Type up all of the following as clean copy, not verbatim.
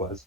was.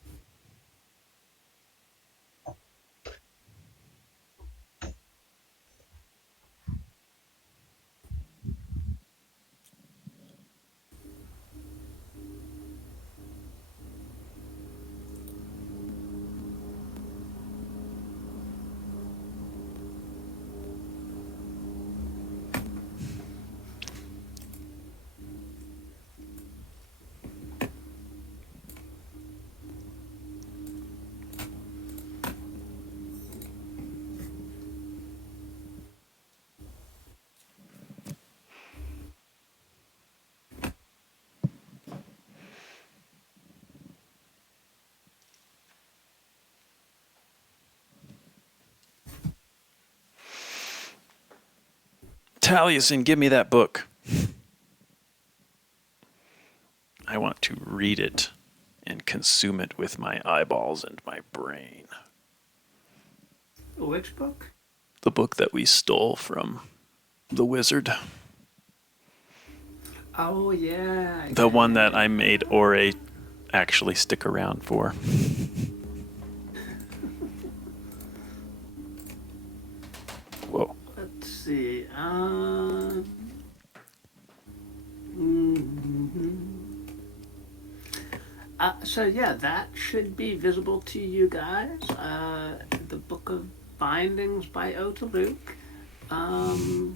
Taliesin, give me that book. I want to read it and consume it with my eyeballs and my brain. Which book? The book that we stole from the wizard. Oh, yeah. The one that I made Ore actually stick around for. Whoa. Let's see. Mhm. So yeah, that should be visible to you guys. The Book of Bindings by Ota Luke. Oh,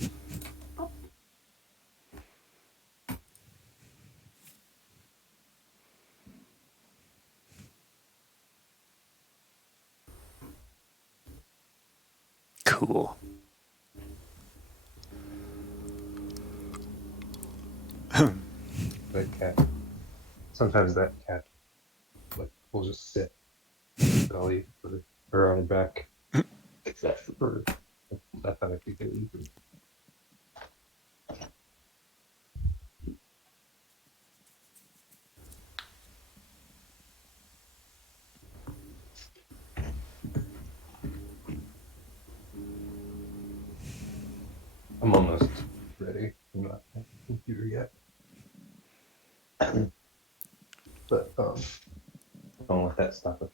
Cool. That cat. Sometimes that cat, like, will just sit belly for her on her back. Except for I thought I could get easy. I'm almost ready. I'm not at the computer yet. But don't let that stop us.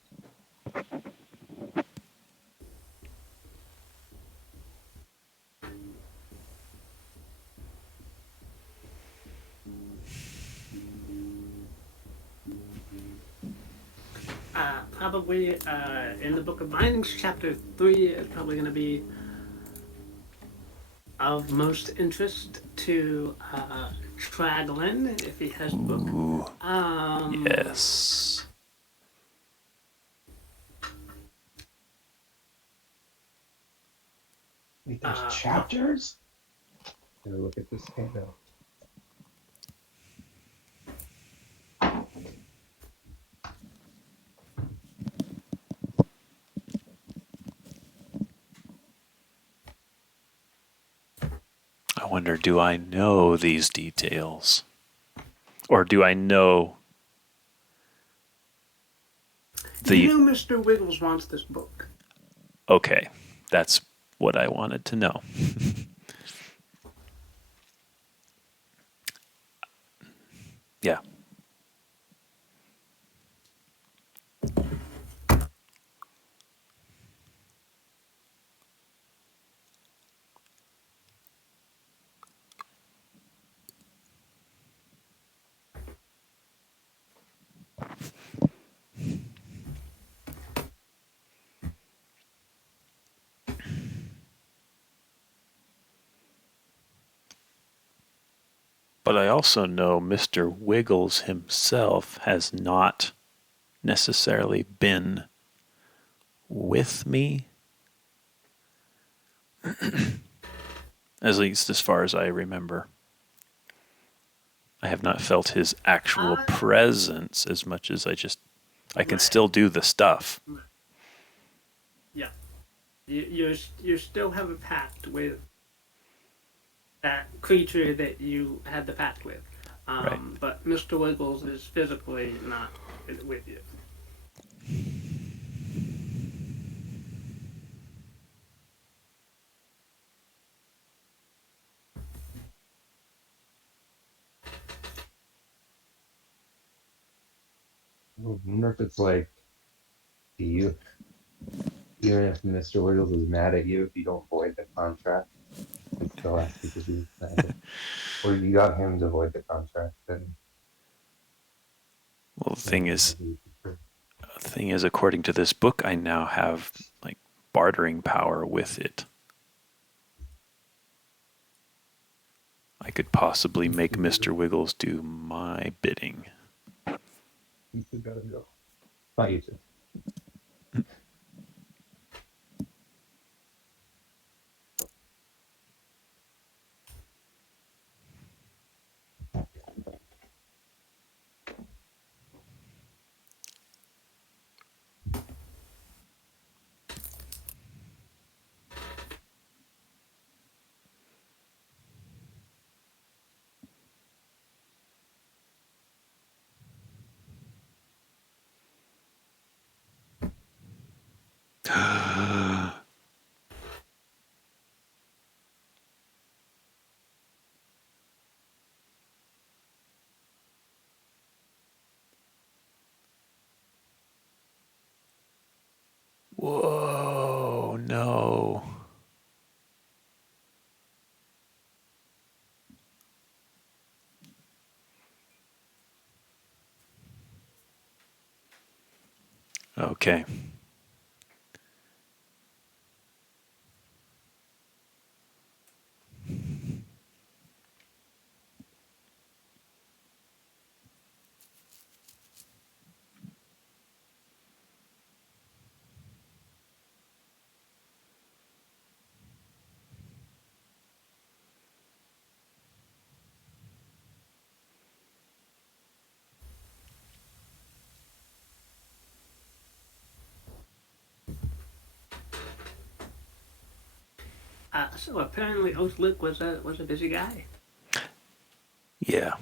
probably in the Book of Bindings, chapter 3 is probably going to be of most interest to Traglin if he has the book. Ooh. Yes. Wait, there's chapters? Gotta look at this handout. I wonder, do I know these details? Or do I know the... You know Mr. Wiggles wants this book. Okay, that's what I wanted to know. Yeah. But I also know Mr. Wiggles himself has not necessarily been with me, at least as far as I remember. I have not felt his actual presence as much as I can still do the stuff. Yeah. You still have a pact with that creature that you had the pact with. Right. But Mr. Wiggles is physically not with you. wonder if it's like, you, even if Mr. Wiggles is mad at you, if you don't void the contract, he still ask you to do that. Or you got him to void the contract, then Well, maybe you prefer. the thing is, according to this book, I now have like bartering power with it. I could possibly make Mr. Wiggles do my bidding. You two gotta go. Not you two. Whoa, no. Okay. So apparently Oathlick was a busy guy. Yeah.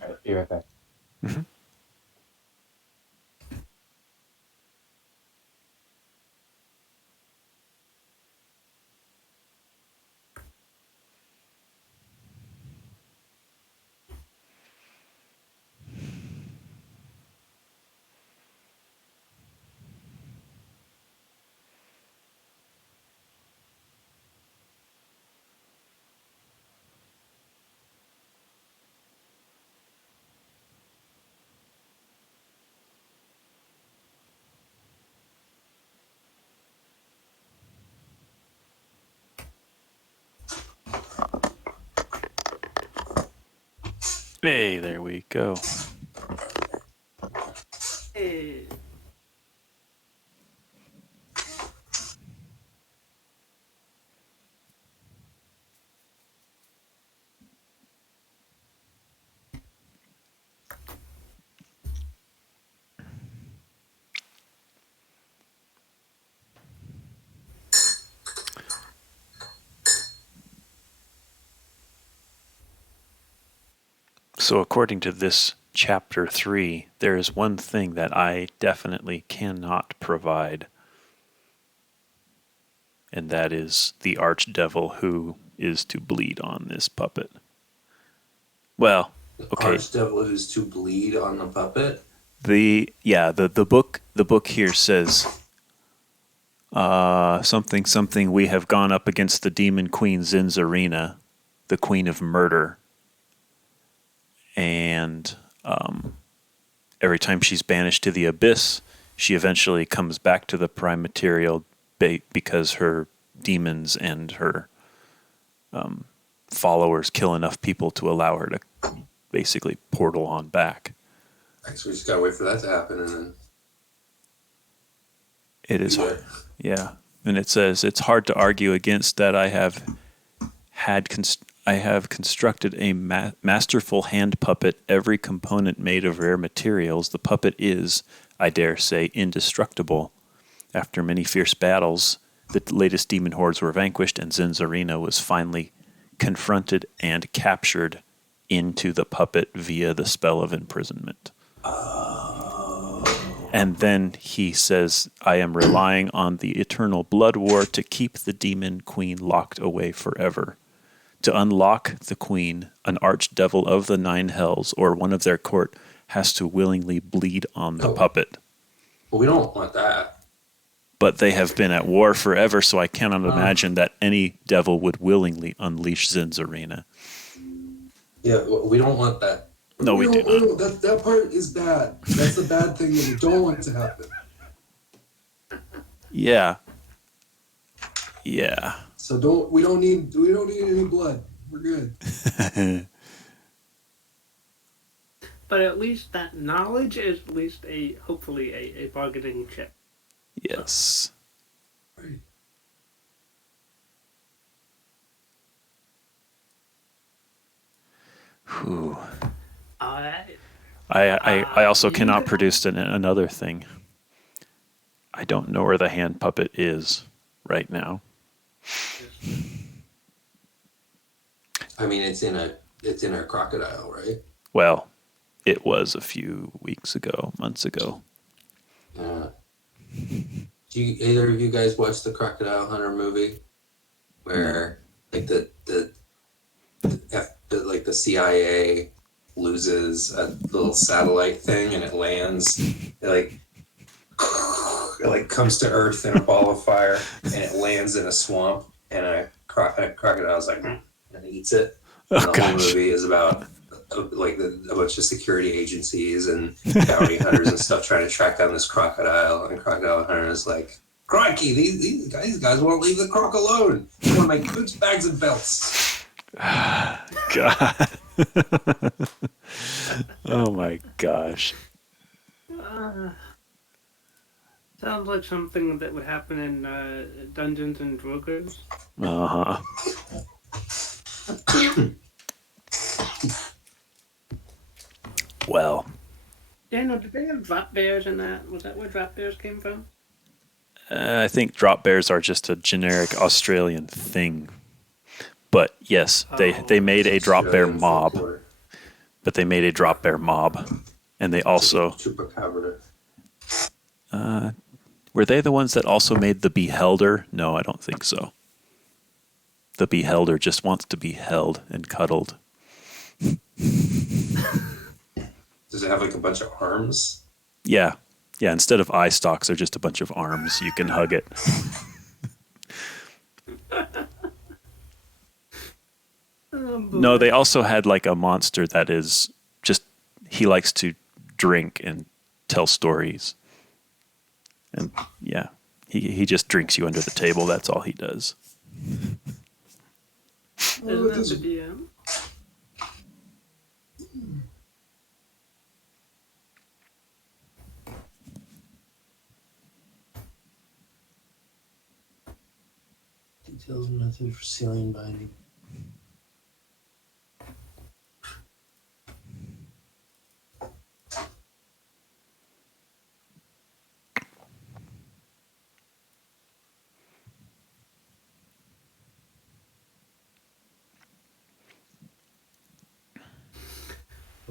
Alright, be right back. Mhm. Hey, there we go. Eh, So, according to this chapter 3, there is one thing that I definitely cannot provide, and that is the archdevil who is to bleed on this puppet. Well, okay. Archdevil who's to bleed on the puppet. The book here says something we have gone up against the demon queen Zinzarina, the queen of murder, and every time she's banished to the abyss, she eventually comes back to the prime material because her demons and her followers kill enough people to allow her to basically portal on back. So we just gotta wait for that to happen, and then It is, Yeah. yeah, and it says it's hard to argue against that. I have constructed a masterful hand puppet, every component made of rare materials. The puppet is, I dare say, indestructible. After many fierce battles, the latest demon hordes were vanquished, and Zinzarina was finally confronted and captured into the puppet via the spell of imprisonment. And then he says, I am relying on the eternal blood war to keep the demon queen locked away forever. To unlock the queen, an archdevil of the nine hells or one of their court has to willingly bleed on the Oh. puppet. But we don't want that. But they have been at war forever, so I cannot imagine that any devil would willingly unleash Zinzarina. Yeah, we don't want that. No, we do not. That part is bad. That's the bad thing that we don't want to happen. Yeah. Yeah. So we don't need any blood. We're good. But at least that knowledge is at least hopefully a bargaining chip. Yes. Right. Whew. Alright. I also you cannot could- produce another thing. I don't know where the hand puppet is right now. I mean, it's in a crocodile, right? Well, it was a few weeks ago, months ago. Yeah. Do either of you guys watch the Crocodile Hunter movie, where like the CIA loses a little satellite thing and it lands, it comes to Earth in a ball of fire and it lands in a swamp and a crocodile's like and eats it. And the whole movie is about a bunch of security agencies and bounty hunters and stuff trying to track down this crocodile, and Crocodile Hunter is like, crikey, these guys won't leave the croc alone. They want to make boots, bags, and belts. God. Oh my gosh. Sounds like something that would happen in Dungeons and Dragons. Uh-huh. Well, Daniel, did they have drop bears in that? Was that where drop bears came from? I think drop bears are just a generic Australian thing. But yes, they made a drop bear Australian mob. folklore. But they made a drop bear mob. And they also... Chupacabra. Were they the ones that also made the Behelder? No, I don't think so. The Behelder just wants to be held and cuddled. Does it have like a bunch of arms? Yeah. Yeah, instead of eye stalks, they're just a bunch of arms. You can hug it. No, they also had like a monster that is just, he likes to drink and tell stories. And yeah, he just drinks you under the table. That's all he does. Isn't that the DM? Details and method for sealing binding.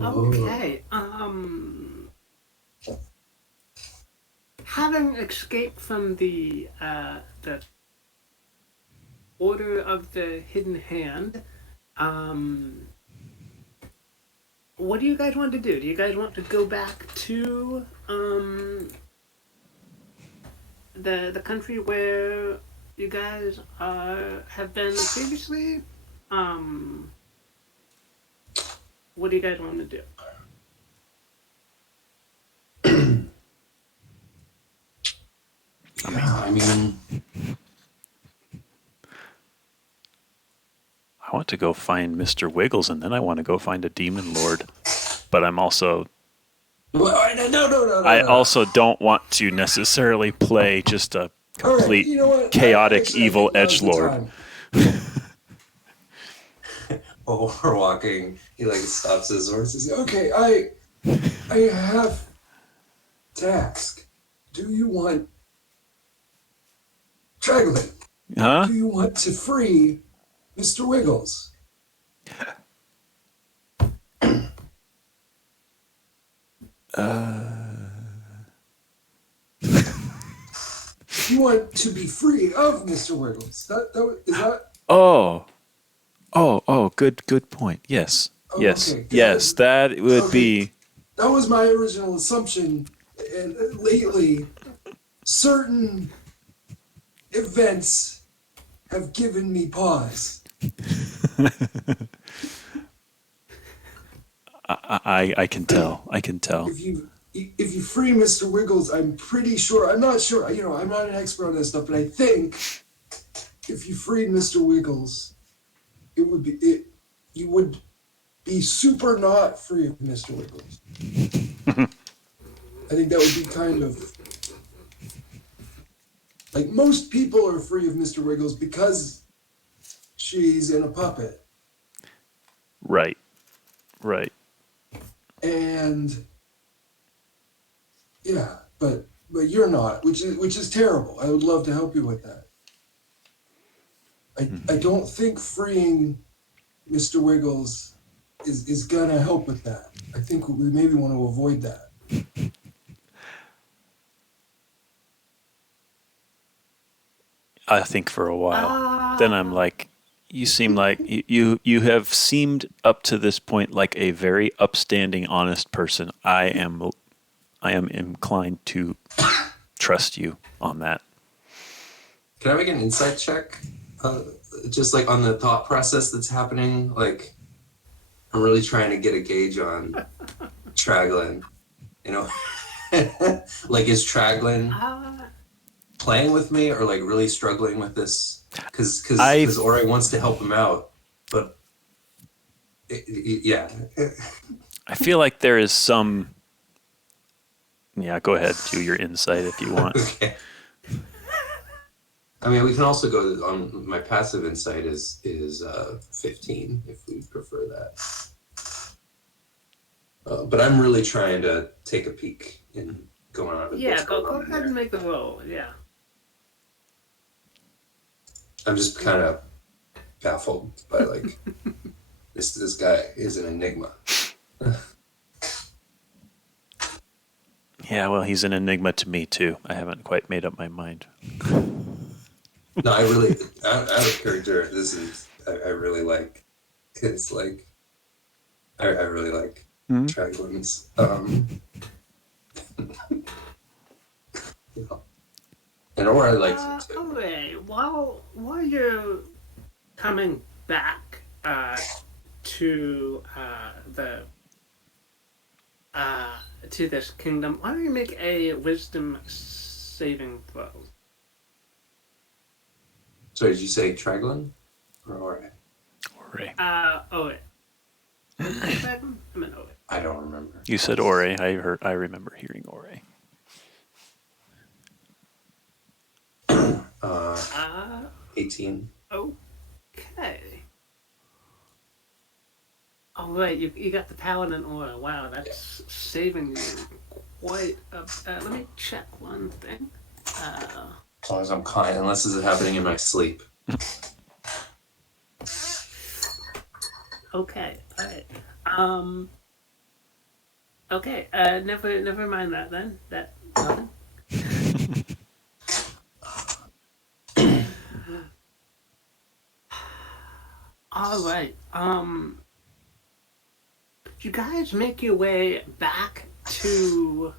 Okay. Having escaped from the Order of the Hidden Hand, what do you guys want to do? Do you guys want to go back to the country where you guys have been previously? What do you guys want to do? I mean, I want to go find Mr. Wiggles, and then I want to go find a demon lord. But I'm also... no. I also don't want to necessarily play just a complete chaotic evil edgelord. While we're walking, he like stops his horse and says, Okay, I have task. Do you want Traglin? Huh? Do you want to free Mr. Wiggles? you want to be free of Mr. Wiggles. Is that? Oh, good point. Yes. Oh, Yes. okay. Yes, that would Okay. be. That was my original assumption. And lately, certain events have given me pause. I can tell. I can tell. If you free Mr. Wiggles, I'm pretty sure. I'm not sure. You know, I'm not an expert on this stuff, but I think if you freed Mr. Wiggles, you would be super not free of Mr. Wiggles. I think that would be kind of like most people are free of Mr. Wiggles because she's in a puppet. Right. Right. And yeah, but you're not, which is terrible. I would love to help you with that. I don't think freeing Mr. Wiggles is gonna help with that. I think we maybe want to avoid that. I think for a while. Then I'm like, you seem like you have seemed up to this point like a very upstanding, honest person. I am inclined to trust you on that. Can I make an insight check? Just like on the thought process that's happening. Like, I'm really trying to get a gauge on Traglin. You know, like is Traglin playing with me or like really struggling with this? Because Ori wants to help him out, but yeah. I feel like there is some. Yeah, go ahead. Do your insight if you want. Okay. I mean, we can also go on. My passive insight is 15 if we prefer that. But I'm really trying to take a peek in going on. Yeah, go ahead and make the roll. Yeah. I'm just kind of baffled by like this guy is an enigma. Yeah, well, he's an enigma to me too. I haven't quite made up my mind. No, I really out of character. This is I really like. It's like I really like Traglin's. You know, and Ora likes it too. Okay, while you're coming back to the to this kingdom, why don't you make a wisdom saving throw? Sorry, did you say Traglin or Ora? Ore. Oe. I meant Oe. I don't remember. You said Ore. I remember hearing Ore. 18. Okay. All right, you got the paladin aura. Wow, that's saving you quite a. Let me check one thing. As long as I'm kind, unless this is happening in my sleep. Okay, all right. Okay. Never mind that then. That nothing. All right. You guys make your way back to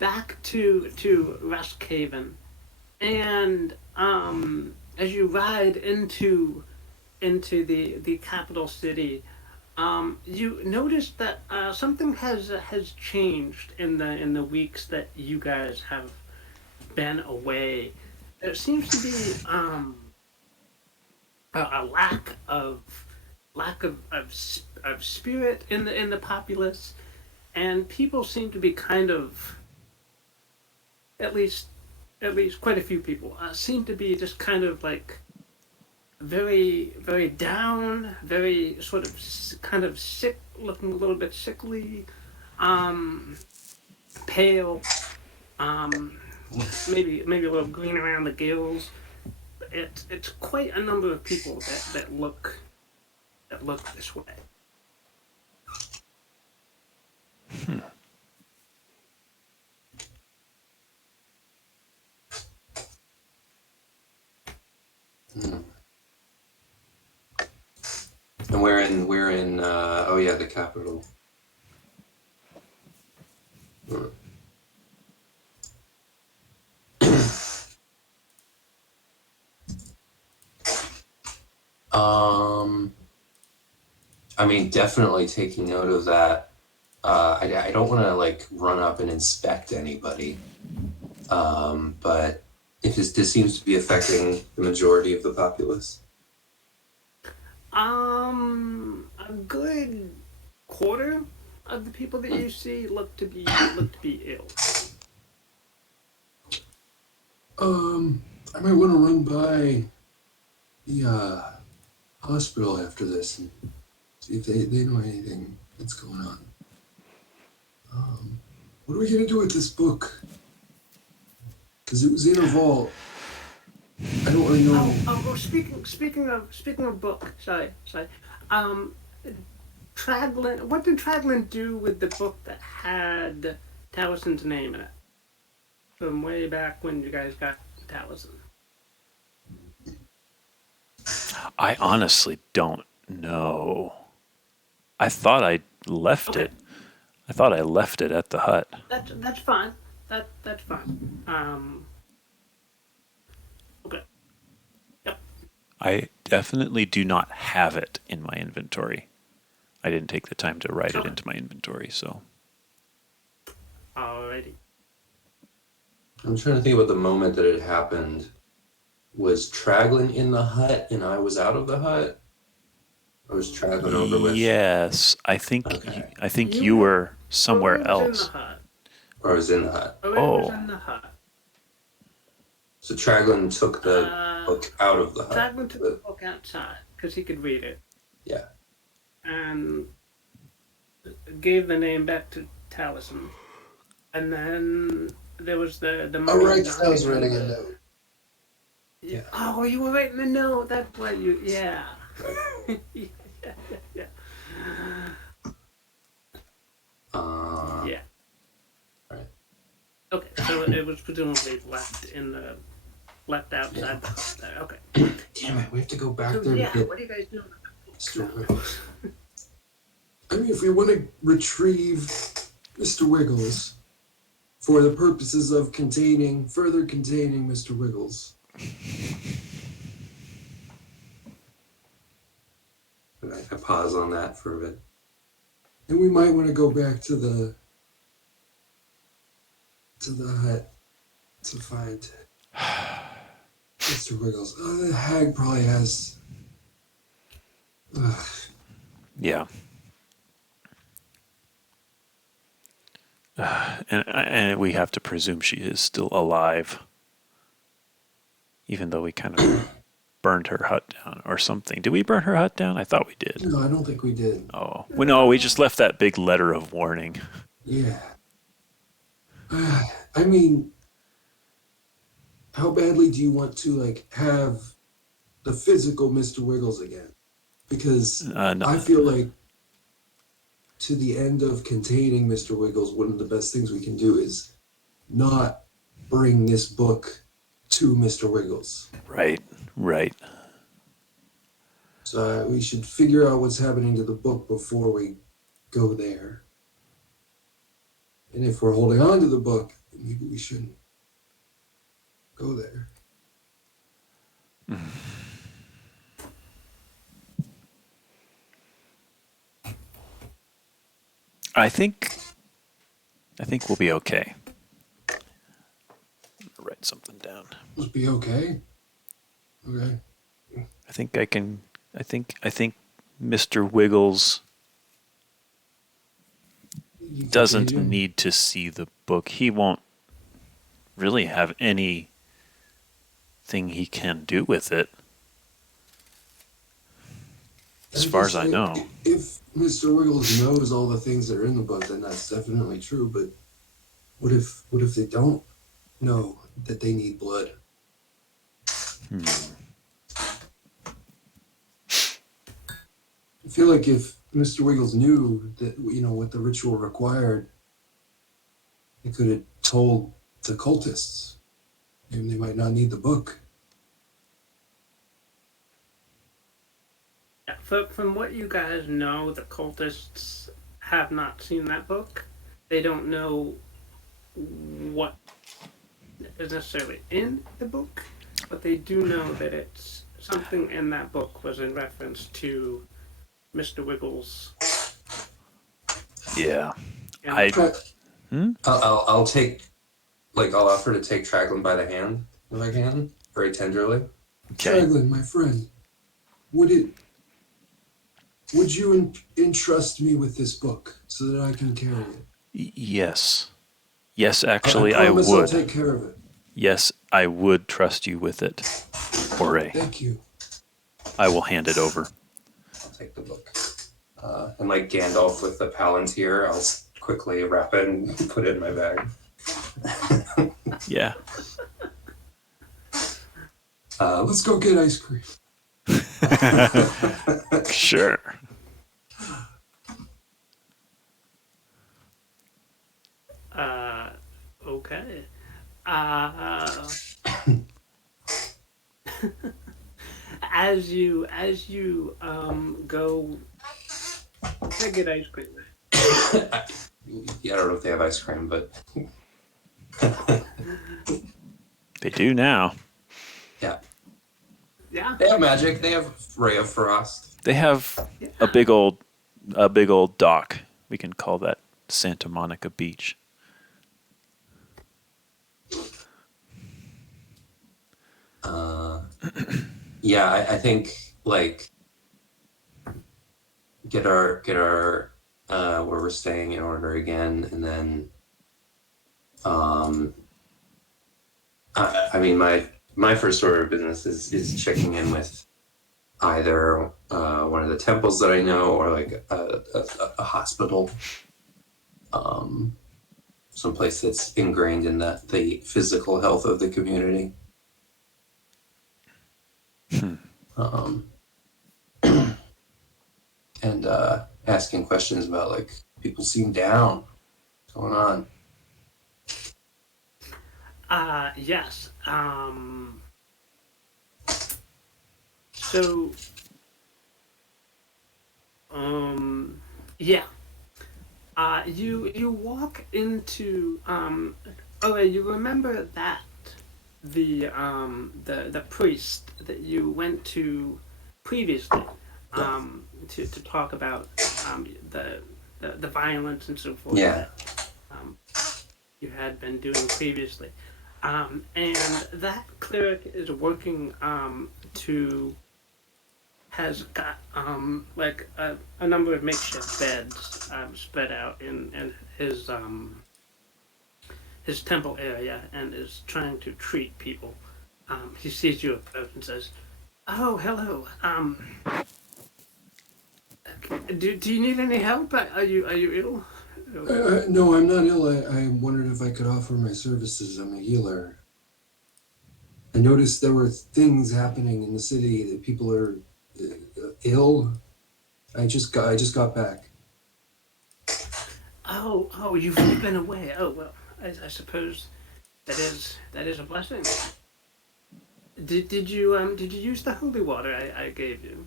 Rusthaven, and as you ride into the capital city, you notice that something has changed in the weeks that you guys have been away. There seems to be a lack of spirit in the populace, and people seem to be kind of at least quite a few people seem to be just kind of like very very down, very sort of kind of sick, looking a little bit sickly, pale, maybe a little green around the gills. It's quite a number of people that look this way. in oh yeah, the capital. I mean, definitely taking note of that. I don't want to like run up and inspect anybody, but if this seems to be affecting the majority of the populace. A good quarter of the people that you see look to be ill. I might want to run by the hospital after this and see if they know anything that's going on. What are we gonna do with this book? Because it was in a vault. I don't really know. Speaking of book, sorry. Traglin, what did Traglin do with the book that had Talison's name in it? From way back when you guys got Talison. I honestly don't know. I thought I left it. I thought I left it at the hut. That's fine. That's fine. Okay. Yep. I definitely do not have it in my inventory. I didn't take the time to write it into my inventory, so. Alrighty. I'm trying to think about the moment that it happened. Was Traglin in the hut and I was out of the hut? Or was Traglin over with? Yes, I think Okay. you were somewhere Was else. in the hut. Or I was in the hut. Was in the hut. So Traglin took the book out of the hut. Traglin took the book outside because he could read it. Yeah. And gave the name back to Talison. And then there was the Right, I was writing a note. Yeah. Oh, you were writing a note. That's why you. Yeah. yeah. Yeah. Right. Okay, so it was presumably left outside the hut there. Okay. Damn it, we have to go back So, there yeah, to get what are you guys doing? Mr. Wiggles. I mean, if we want to retrieve Mr. Wiggles for the purposes of further containing Mr. Wiggles. I pause on that for a bit. And we might want to go back to the hut to find Mr. Wiggles. The hag probably has. Yeah. And we have to presume she is still alive, even though we kind of burned her hut down or something. Did we burn her hut down? I thought we did. No, I don't think we did. Oh, no, we just left that big letter of warning. Yeah. I mean, how badly do you want to have the physical Mr. Wiggles again? Because No. I feel like to the end of containing Mr. Wiggles, one of the best things we can do is not bring this book to Mr. Wiggles. Right. So we should figure out what's happening to the book before we go there. And if we're holding on to the book, maybe we shouldn't go there. I think we'll be okay. I'm gonna write something down. We'll be okay. Okay. I think Mr. Wiggles doesn't need to see the book. He won't really have anything he can do with it, as far as I know. If Mr. Wiggles knows all the things that are in the book, then that's definitely true. But what if they don't know that they need blood? I feel like if Mr. Wiggles knew that, what the ritual required, he could have told the cultists. Maybe they might not need the book. Yeah, from what you guys know, the cultists have not seen that book. They don't know what is necessarily in the book, but they do know that it's something in that book was in reference to Mr. Wiggles. Yeah. And I. Tra- I'll take, like, I'll offer to take Traglan by the hand if I can, very tenderly. Okay. Traglin, my friend, would you entrust me with this book so that I can carry it? Yes. Yes, I actually, I promise I'll would. take care of it. Yes, I would trust you with it. Jorge. Thank you. I will hand it over. I'll take the book. And like Gandalf with the Palantir, I'll quickly wrap it and put it in my bag. Yeah. Let's go get ice cream. Sure. okay. As you go to get ice cream. Yeah, I don't know if they have ice cream, but They do now. yeah. Yeah. They have magic. They have Ray of Frost. They have a big old dock. We can call that Santa Monica Beach. Yeah, I think like get our where we're staying in order again, and then I mean my first order of business is checking in with either one of the temples that I know or like a hospital, someplace that's ingrained in the physical health of the community. And asking questions about like people seem down. What's going on? Yes. So yeah. You walk into oh, you remember that the priest that you went to previously to talk about the violence and so forth Yeah. that you had been doing previously, and that cleric is working to has got like a number of makeshift beds spread out in his temple area and is trying to treat people. He sees you approach and says, "Oh, hello. Do you need any help? Are you ill?" No, I'm not ill. I wondered if I could offer my services. I'm a healer. I noticed there were things happening in the city that people are ill. I just got back. Oh, you've been away. Oh well, I suppose that is a blessing. Did you use the holy water I gave you?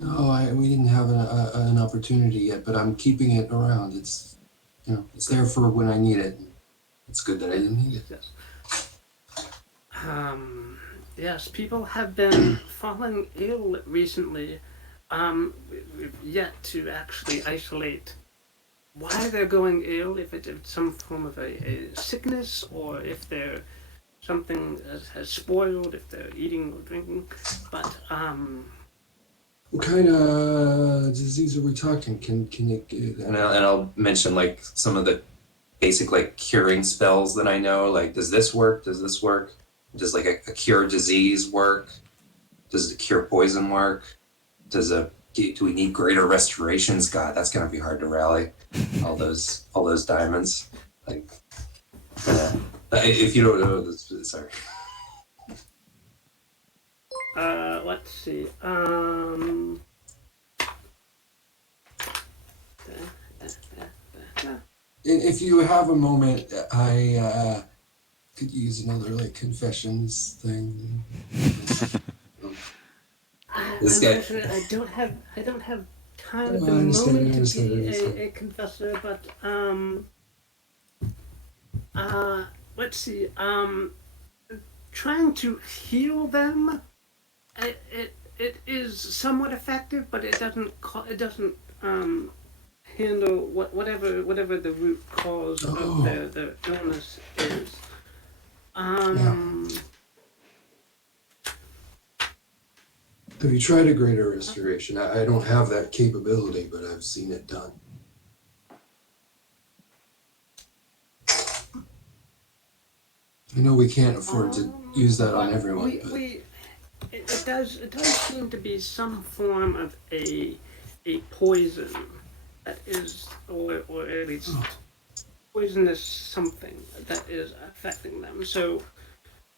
No, we didn't have an opportunity yet, but I'm keeping it around. It's it's there for when I need it. It's good that I didn't need it. Yes. Yes, people have been falling ill recently. We've yet to actually isolate why they're going ill, if it's some form of a sickness, or if they're something has spoiled, if they're eating or drinking. But What kind of disease are we talking? Can it? And I'll mention like some of the basic like curing spells that I know. Like, does this work? Does this work? Does like a cure disease work? Does the cure poison work? Do we need greater restorations? God, that's gonna be hard to rally. All those diamonds. Like, if you don't know, sorry. let's see. If you have a moment, I could use another like confessions thing. This guy. unfortunately, I don't have time at Oh, the I understand. I moment to understand. I be understand. a confessor, but let's see. Trying to heal them, it is somewhat effective, but it doesn't handle whatever the root cause of Oh, their illness is. yeah. Um, Have you tried a greater restoration? I don't have that capability, but I've seen it done. I know we can't afford to use that on well, everyone, but it does seem to be some form of a poison that is, or at least oh, poisonous something that is affecting them. So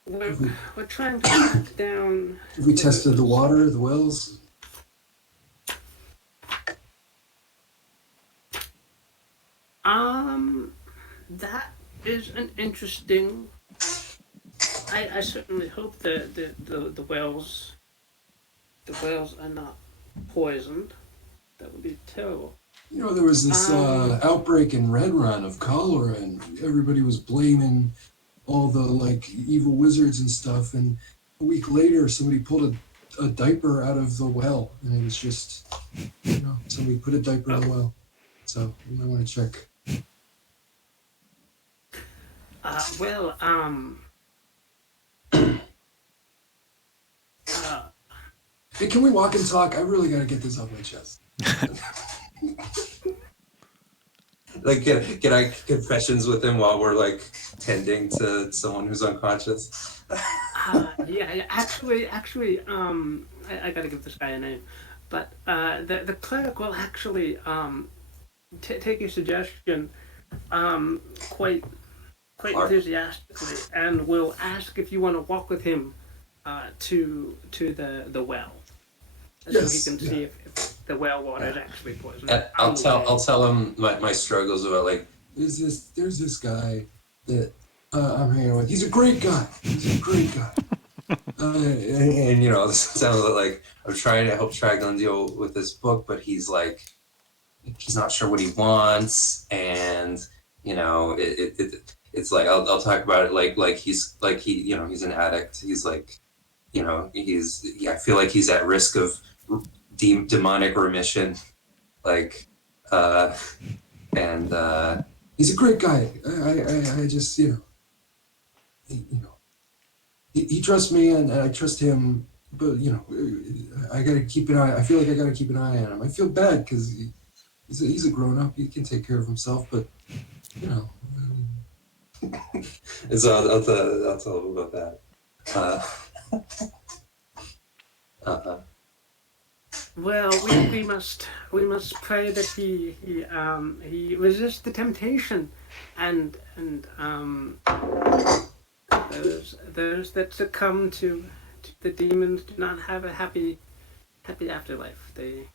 we're have we we're trying to track down have we whether it tested the was. water, the wells? Um, that is an interesting. I certainly hope the wells are not poisoned. That would be terrible. You know, there was this Um, outbreak in Red Run of cholera, and everybody was blaming all the like evil wizards and stuff. And a week later, somebody pulled a diaper out of the well, and it was just, somebody put a diaper in the oh, well. So you might want to check. well, uh, Hey, can we walk and talk? I really got to get this off my chest. Like, can I confessions with him while we're like tending to someone who's unconscious? yeah. Actually, I gotta give this guy a name, but the cleric will actually take your suggestion quite Clark. enthusiastically, and will ask if you want to walk with him to the well, so he Yes, can yeah. see if the well water is actually poisoned. And I'll tell him my struggles about like There's this guy that I'm hanging with. He's a great guy. He's a great guy. and this sounds like I'm trying to help Traglan deal with this book, but he's not sure what he wants, and it's like I'll talk about it like he's like he's an addict. He's like I feel like he's at risk of demonic remission, like and He's a great guy. I just he trusts me and I trust him. But I gotta keep an eye. I feel like I gotta keep an eye on him. I feel bad because he's a grown up. He can take care of himself. But you know. and so I'll tell him about that. Well, we must pray that he resists the temptation, and those that succumb to the demons do not have a happy afterlife. They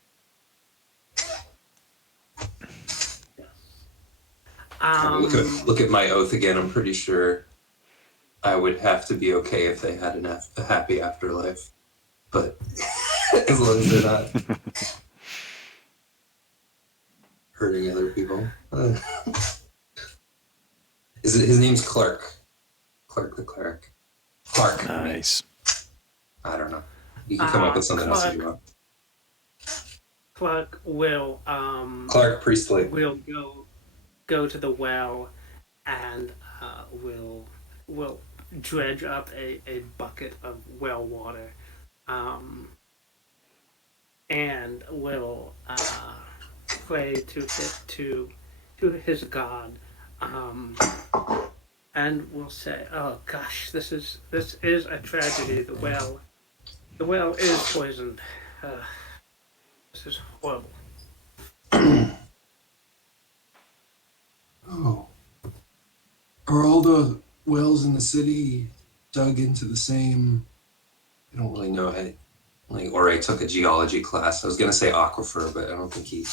Look at my oath again. I'm pretty sure I would have to be okay if they had a happy afterlife, but as long as they're not hurting other people. His name's Clark. Clark the cleric. Clark. Nice. I don't know. You can come up with something else if you want. Clark will Clark Priestley. will go to the well and will dredge up a bucket of well water, and will pray to his god, and will say, "Oh gosh, this is a tragedy. The well is poisoned. This is horrible." Oh, are all the wells in the city dug into the same? I don't really know. Ori took a geology class. I was gonna say aquifer, but I don't think he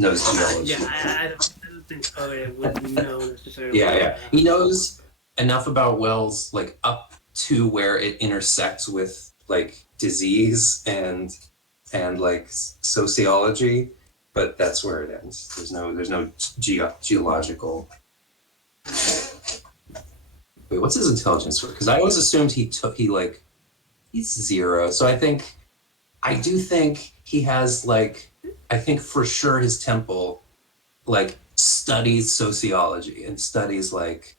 knows geology. Yeah, I don't think Oya would know necessarily. Yeah. He knows enough about wells, like up to where it intersects with like disease and like sociology, but that's where it ends. There's no geological. Wait, what's his intelligence score? Because I always assumed he's 0. So I do think he has like, I think for sure his temple like studies sociology and studies like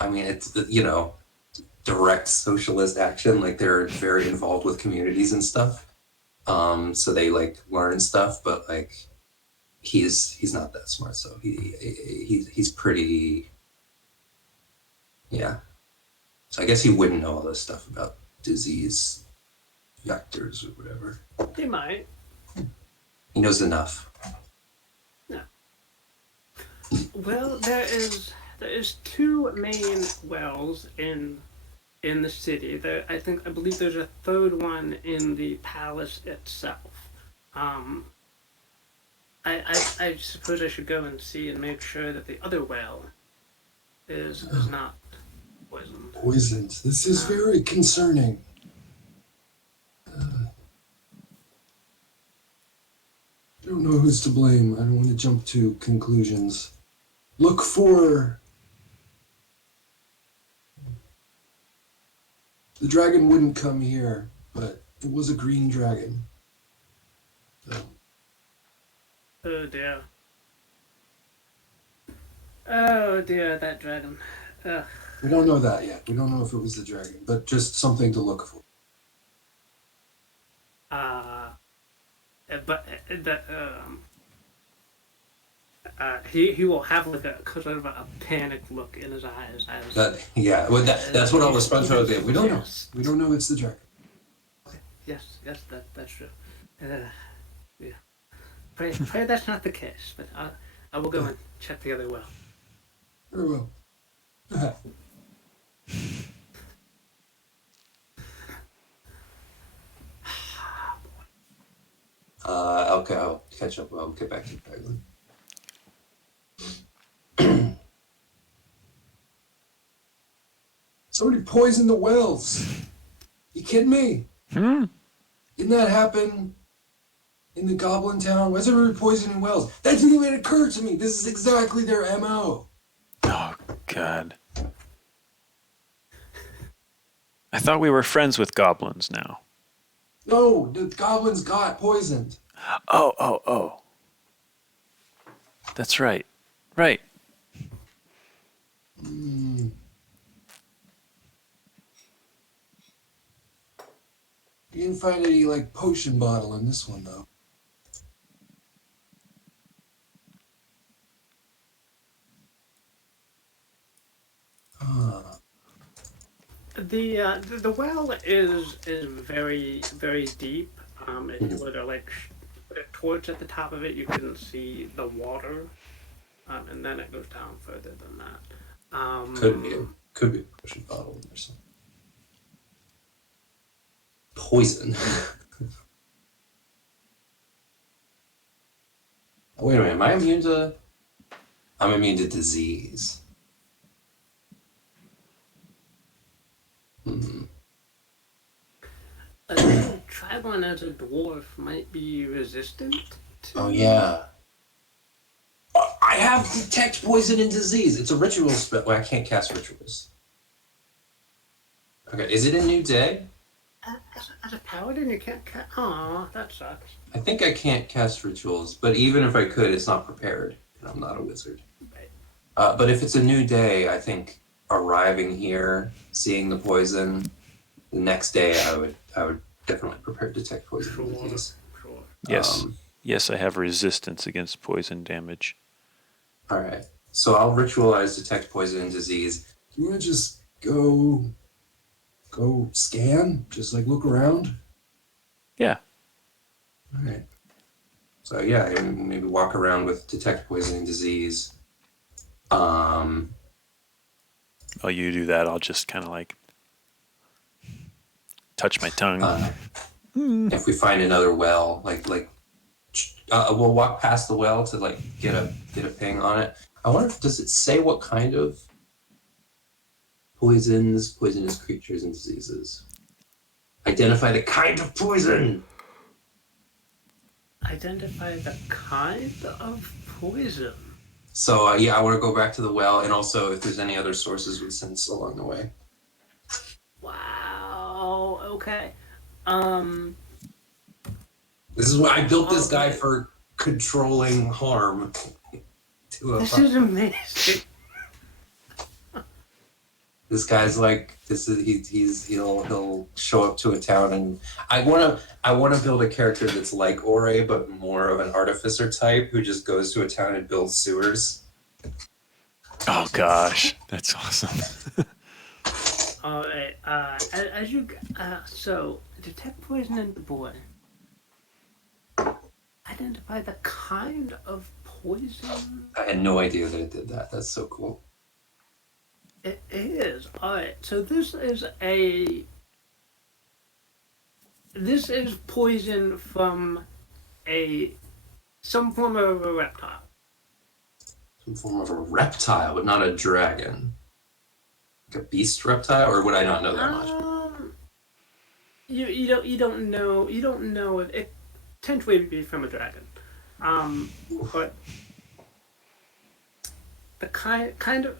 I mean it's direct socialist action. Like they're very involved with communities and stuff. So they like learn stuff, but like he's not that smart. So he's pretty, yeah. So I guess he wouldn't know all this stuff about disease vectors or whatever. He might. He knows enough. Yeah. Well, there is 2 main wells in the city. I believe there's a third one in the palace itself. I suppose I should go and see and make sure that the other well is not poisoned. Poisoned. This is very concerning. I don't know who's to blame. I don't want to jump to conclusions. Look for... The dragon wouldn't come here, but it was a green dragon. So. Oh dear. Oh dear, that dragon. Ugh. We don't know that yet. We don't know if it was the dragon, but just something to look for. But he will have like a sort of a panic look in his eyes. That's what all the SpongeBob did. We don't know. We don't know it's the dragon. Yes, that's true. Yeah. Pray that's not the case. But I will go and check the other well. Very well. Okay, I'll catch up. I'll get back to the dragon. Somebody poisoned the wells. You kidding me? Didn't that happen in the Goblin Town? Why's everybody poisoning wells? That didn't even occur to me. This is exactly their MO. Oh, God. I thought we were friends with goblins now. No, the goblins got poisoned. Oh. That's right. Right. You didn't find any, like, potion bottle in this one, though. The well is very, very deep. If you were to like put a torch at the top of it, you can see the water, and then it goes down further than that. Could be a potion bottle or something. Poison. Oh, wait a minute. Am I immune to? I'm immune to disease. Try one as a dwarf might be resistant to. Oh yeah. I have detect poison and disease. It's a ritual spell. Well, I can't cast rituals. Okay, is it a new day? As a paladin, you can't. Aw, that sucks. I think I can't cast rituals, but even if I could, it's not prepared. And I'm not a wizard. Right. But if it's a new day, I think arriving here, seeing the poison, the next day I would definitely prepare to detect poison and disease. Sure. Yes. Yes, I have resistance against poison damage. All right. So I'll ritualize detect poison and disease. Do you want to just go scan? Just, like, look around? Yeah. All right. So yeah, maybe walk around with detect poison and disease. While you do that, I'll just kind of like touch my tongue. If we find another well, we'll walk past the well to like get a ping on it. I wonder does it say what kind of Poisons, poisonous creatures, and diseases. Identify the kind of poison. Identify the kind of poison. So yeah, I want to go back to the well, and also if there's any other sources with sense along the way. Wow. Okay. This is why I built this guy for controlling harm. This is amazing. This guy's like he'll show up to a town, and I wanna build a character that's like Ore, but more of an artificer type who just goes to a town and builds sewers. Oh gosh, that's awesome. All right. As you so detect poison in the boy. Identify the kind of poison. I had no idea that it did that. That's so cool. It is. All right. So this is poison from some form of a reptile. Some form of a reptile, but not a dragon. Like a beast reptile, or would I not know that much? You don't know if it potentially be from a dragon. But the kind of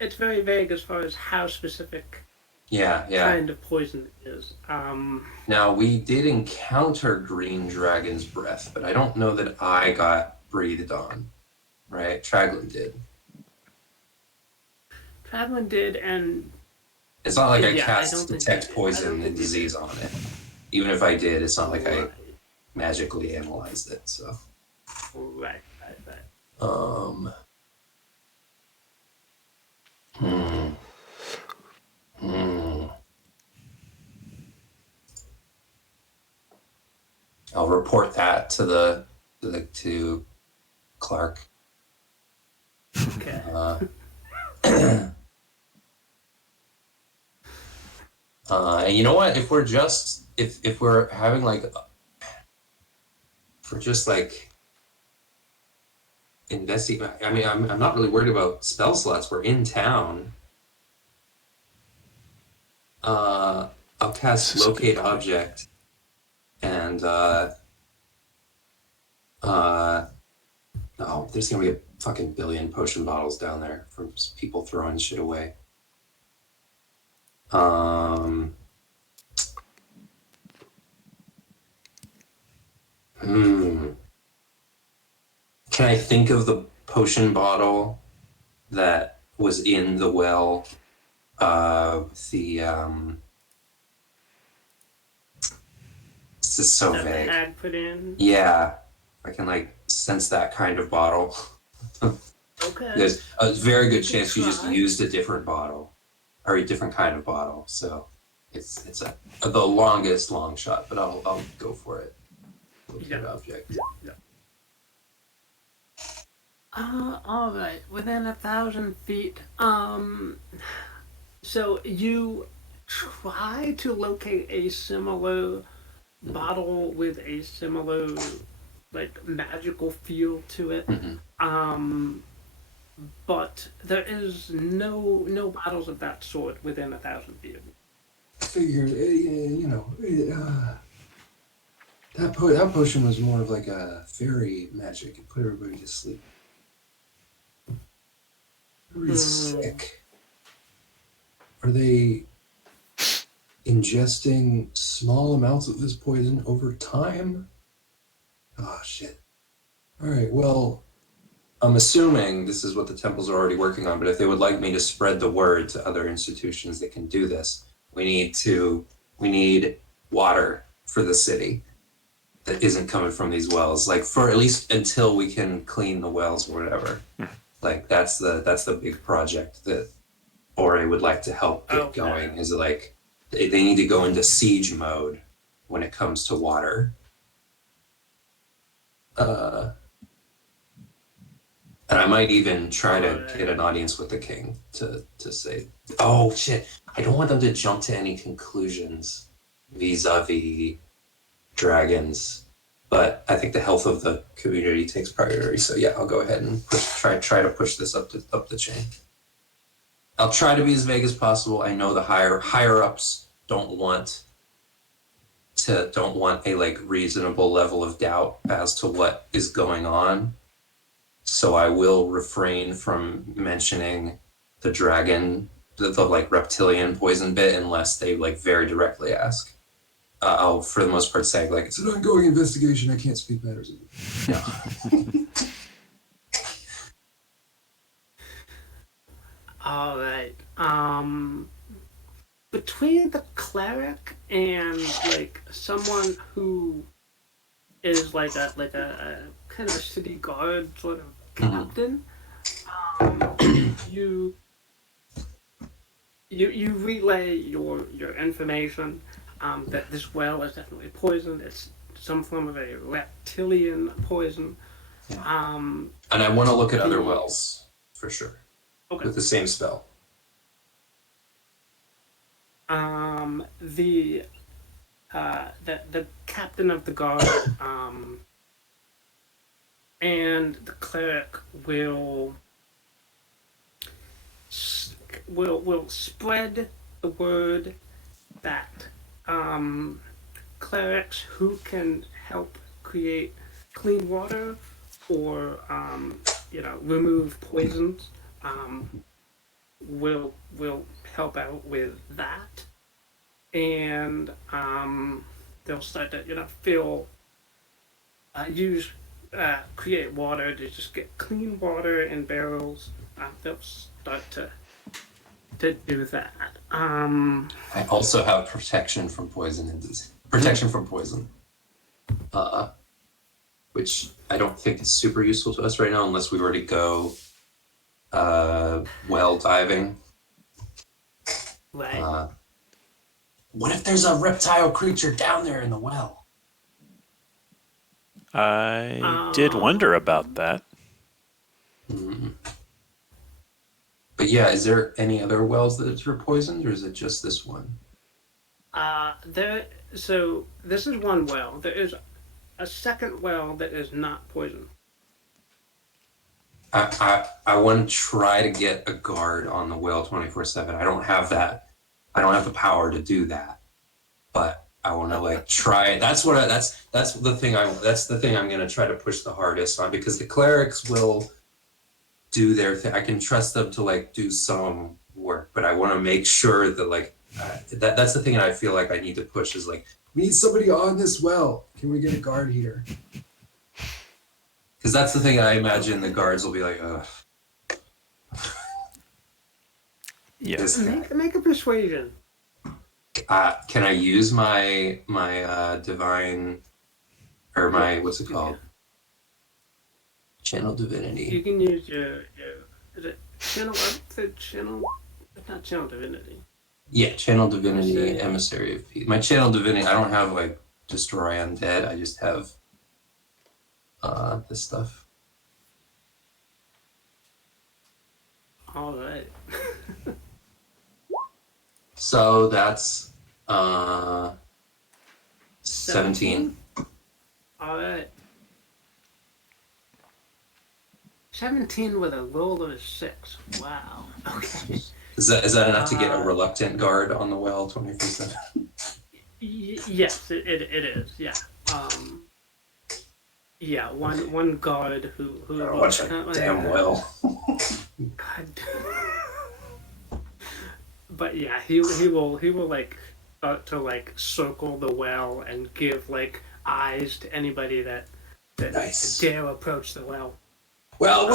it's very vague as far as how specific Yeah. kind of poison it is. Now, we did encounter green dragon's breath, but I don't know that I got breathed on. Right? Traglin did. Traveling did, and It's not like I Yeah, I cast don't think detect you did. I poison don't and think you disease did. on it. Even if I did, it's not like I right, magically analyzed it. So, right. um, hmm, hmm. I'll report that to Clark. Okay. And you know what? If we're having like, if we're just like investing. I mean, I'm not really worried about spell slots. We're in town. I'll cast locate object, and oh, there's gonna be a fucking billion potion bottles down there from people throwing shit away. Can I think of the potion bottle that was in the well? This is so That the vague. hag put in. Yeah, I can like sense that kind of bottle. Okay. There's a very good You chance can you just try. used a different bottle, or a different kind of bottle. So it's the longest long shot, but I'll go for it. Locate Yeah. object. Yeah. All right. Within 1,000 feet. So you try to locate a similar bottle with a similar, like, magical feel to it. Mhm. But there is no bottles of that sort within 1,000 feet of you. Figured, that potion was more of like a fairy magic. It put everybody to sleep. Everybody's sick. Are they ingesting small amounts of this poison over time? Oh, shit. All right, well, I'm assuming this is what the temples are already working on, but if they would like me to spread the word to other institutions that can do this, we need water for the city that isn't coming from these wells, like for at least until we can clean the wells or whatever. Like that's the big project that Ore would like to help get going, is like they need to go into siege mode when it comes to water. And I might even try to get an audience with the king to say, oh shit, I don't want them to jump to any conclusions vis-a-vis dragons, but I think the health of the community takes priority. So yeah, I'll go ahead and try to push this up the chain. I'll try to be as vague as possible. I know the higher ups don't want a like reasonable level of doubt as to what is going on. So I will refrain from mentioning the dragon, the like reptilian poison bit, unless they like very directly ask. I'll for the most part say like It's an ongoing investigation. I can't speak matters of it. no. All right. Between the cleric and like someone who is like a kind of a city guard sort of captain, you relay your information that this well is definitely poisoned. It's some form of a reptilian poison. Yeah. And I want to look at other wells for sure. Okay. With the same spell. The captain of the guard and the cleric will spread the word that clerics who can help create clean water or remove poisons will help out with that, and they'll start to create water to just get clean water in barrels. They'll start to do that. I also have protection from poison and disease. Protection from poison. Which I don't think is super useful to us right now unless we were to go well diving. Right. What if there's a reptile creature down there in the well? I did wonder about that. Mm. But yeah, is there any other wells that are poisoned, or is it just this one? So this is one well. There is a second well that is not poisoned. I want to try to get a guard on the well 24/7. I don't have that. I don't have the power to do that. But I want to like try. That's the thing I'm going to try to push the hardest on, because the clerics will do their thing. I can trust them to like do some work, but I want to make sure that like that's the thing that I feel like I need to push is like, We need somebody on this well. Can we get a guard here? because that's the thing I imagine the guards will be like, ugh. Yeah. This guy. Make a persuasion. Can I use my divine, or my, what's it called? Channel divinity. You can use your is it channel? Channel. It's not channel divinity. Yeah, channel divinity, Emissary. emissary of peace. My channel divinity, I don't have like destroy undead. I just have this stuff. All right. So that's 17. All right. 17 with a roll of a 6. Wow. Okay. Is that enough to get a reluctant guard on the well 24/7? Yes, it is. Yeah. Yeah. One guard who. Watch that damn well. God. But yeah, he will like start to like circle the well and give like eyes to anybody that Nice. dare approach the well. Well.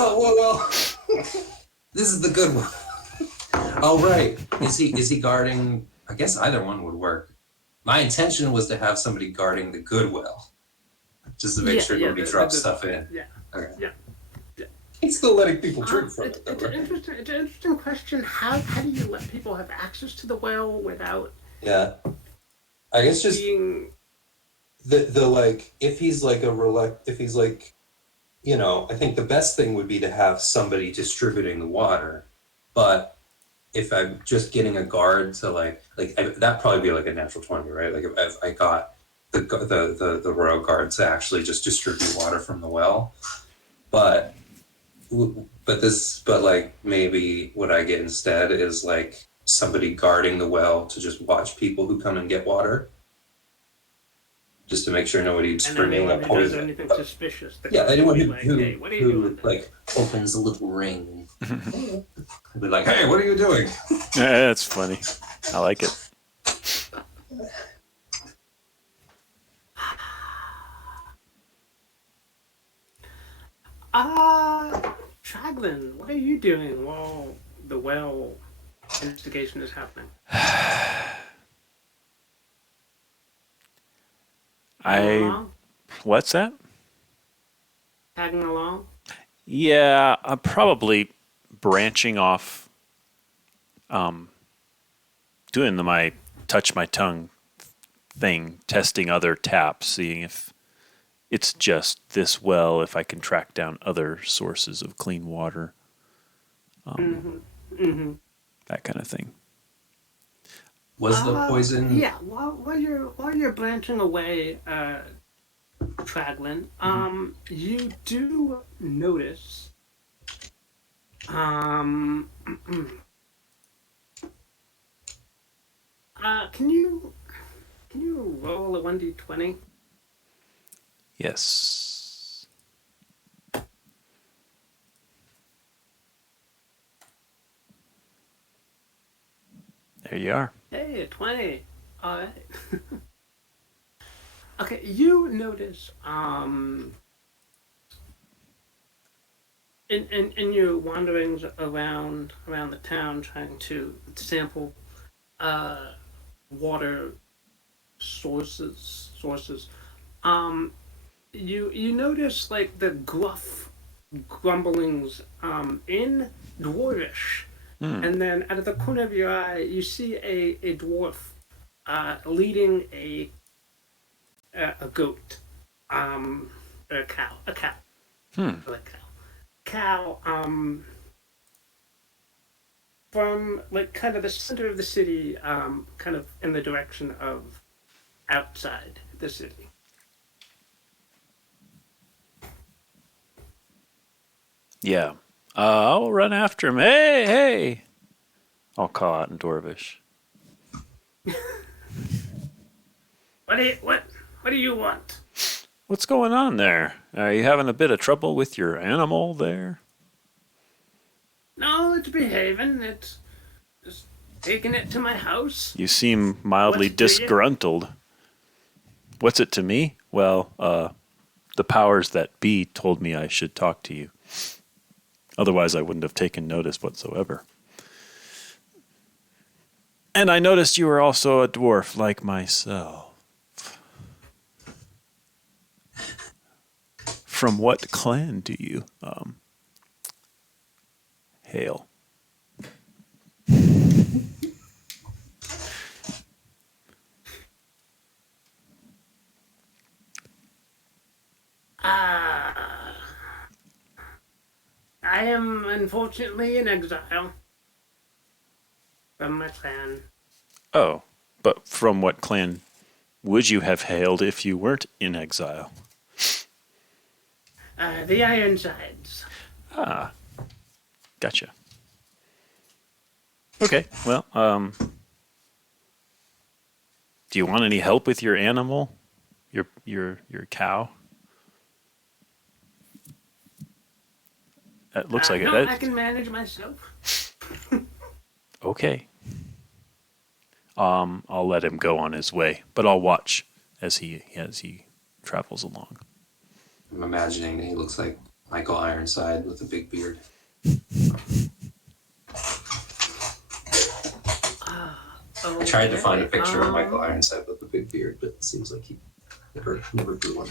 This is the good one. All right. Is he guarding? I guess either one would work. My intention was to have somebody guarding the good well, just to make sure nobody drops stuff in. Yeah. Okay. Yeah. He's still letting people drink from It's it. an interesting question. How do you let people have access to the well without Yeah. I guess just being? the like, if he's like I think the best thing would be to have somebody distributing the water. But if I'm just getting a guard to that'd probably be like a natural 20, right? Like if I got the royal guard to actually just distribute water from the well. But but like maybe what I get instead is like somebody guarding the well to just watch people who come and get water, just to make sure nobody's And bringing anyone up who does poison. anything suspicious, they're Yeah, going to anyone be who like, "Hey, what are you doing?" like opens a little ring, be like, "Hey, what are you doing?" Yeah, that's funny. I like it. Traglin, what are you doing while the well investigation is happening? Tagging along? What's that? Tagging along? Yeah, I'm probably branching off, doing my touch my tongue thing, testing other taps, seeing if it's just this well, if I can track down other sources of clean water, that kind of thing. Was the poison? Yeah. While you're branching away, Traglin, you do notice, um, can you roll a 1d20? Yes. There you are. Hey, a 20. All right. Okay, you notice, in your wanderings around the town trying to sample water sources, um, you notice like the gruff grumblings in dwarvish, and then out of the corner of your eye you see a dwarf leading a goat, a cow, a cow, from like kind of the center of the city, kind of in the direction of outside the city. Yeah. I'll run after him. Hey, hey! I'll call out in Dwarvish. What do you want? What's going on there? Are you having a bit of trouble with your animal there? No, it's behaving. It's just taking it to my house. You seem mildly What's it to you? disgruntled. What's it to me? Well, the powers that be told me I should talk to you. Otherwise, I wouldn't have taken notice whatsoever. And I noticed you were also a dwarf like myself. From what clan do you hail? I am unfortunately in exile from my clan. Oh, but from what clan would you have hailed if you weren't in exile? The Ironsides. Ah, gotcha. Okay, well, do you want any help with your animal? Your cow? It looks like No, it. I can manage myself. Okay. I'll let him go on his way, but I'll watch as he travels along. I'm imagining that he looks like Michael Ironside with a big beard. I tried to find a picture of Michael Ironside with a big beard, but it seems like he never grew one.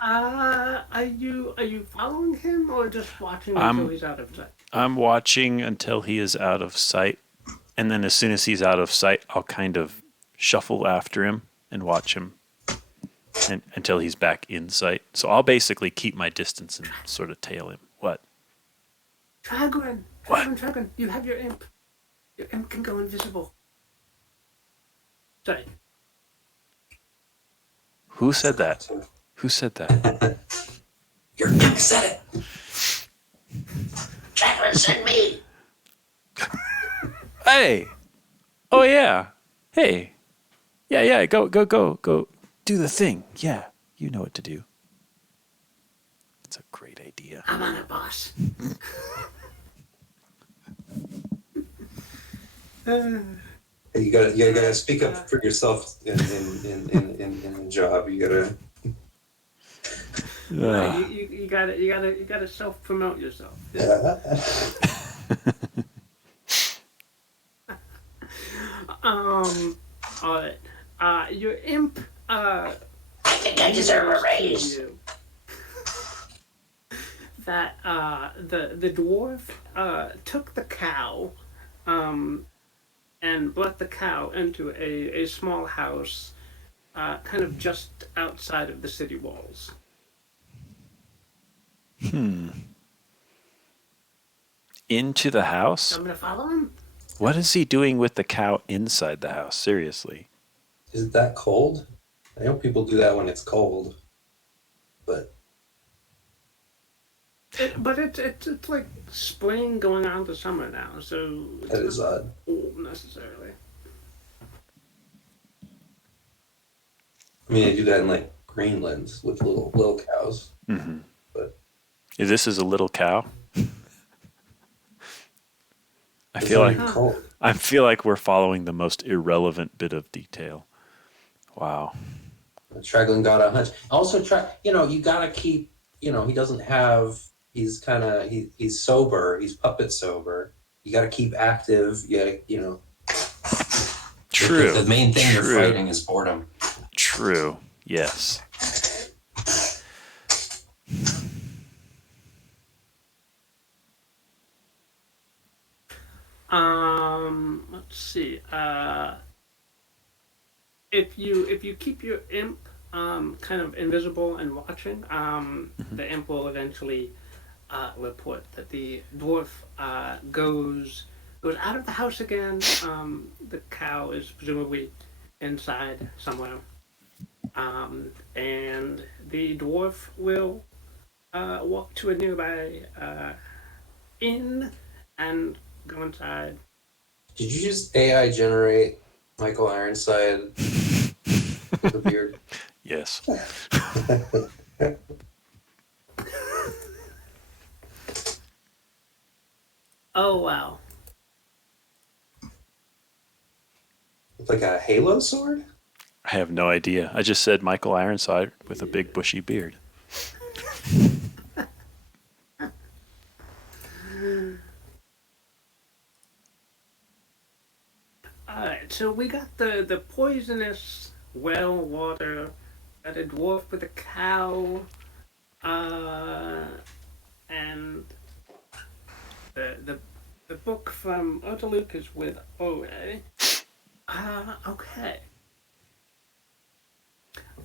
Are you following him or just watching until he's out of sight? I'm watching until he is out of sight, and then as soon as he's out of sight, I'll kind of shuffle after him and watch him until he's back in sight. So I'll basically keep my distance and sort of tail him. What? Dragon, you have your imp. Your imp can go invisible. Sorry. Who said that? Who said that? Your imp said it. Jacqueline sent me. Hey. Oh yeah. Hey. Yeah. Go. Do the thing. Yeah. You know what to do. It's a great idea. I'm on it, boss. You gotta speak up for yourself in the job. You gotta. Right, you gotta self promote yourself. All right. Your imp. I think I deserve a raise. You that the dwarf took the cow, and brought the cow into a small house, kind of just outside of the city walls. Into the house? I'm gonna follow him. What is he doing with the cow inside the house? Seriously. Is it that cold? I know people do that when it's cold, but But it's like spring going on to summer now, so it's that is not odd. cold necessarily. I mean, they do that in like Greenland with little cows. Mm-hmm. But This is a little cow. I it's feel not like even cold. I feel like we're following the most irrelevant bit of detail. Wow. Traglin got a hunch. Also, you gotta keep. He doesn't have. He's kind of he's sober. He's puppet sober. You gotta keep active. True. The main thing True. you're fighting is boredom. True. Yes. Let's see. If you keep your imp kind of invisible and watching, the imp will eventually report that the dwarf goes out of the house again. The cow is presumably inside somewhere, and the dwarf will walk to a nearby inn and go inside. Did you just AI generate Michael Ironside with a beard? Yes. Oh wow! With like a halo sword? I have no idea. I just said Michael Ironside with a big bushy beard. Alright, so we got the poisonous well water, got a dwarf with a cow, and the book from Otaluk is with Ore. Okay.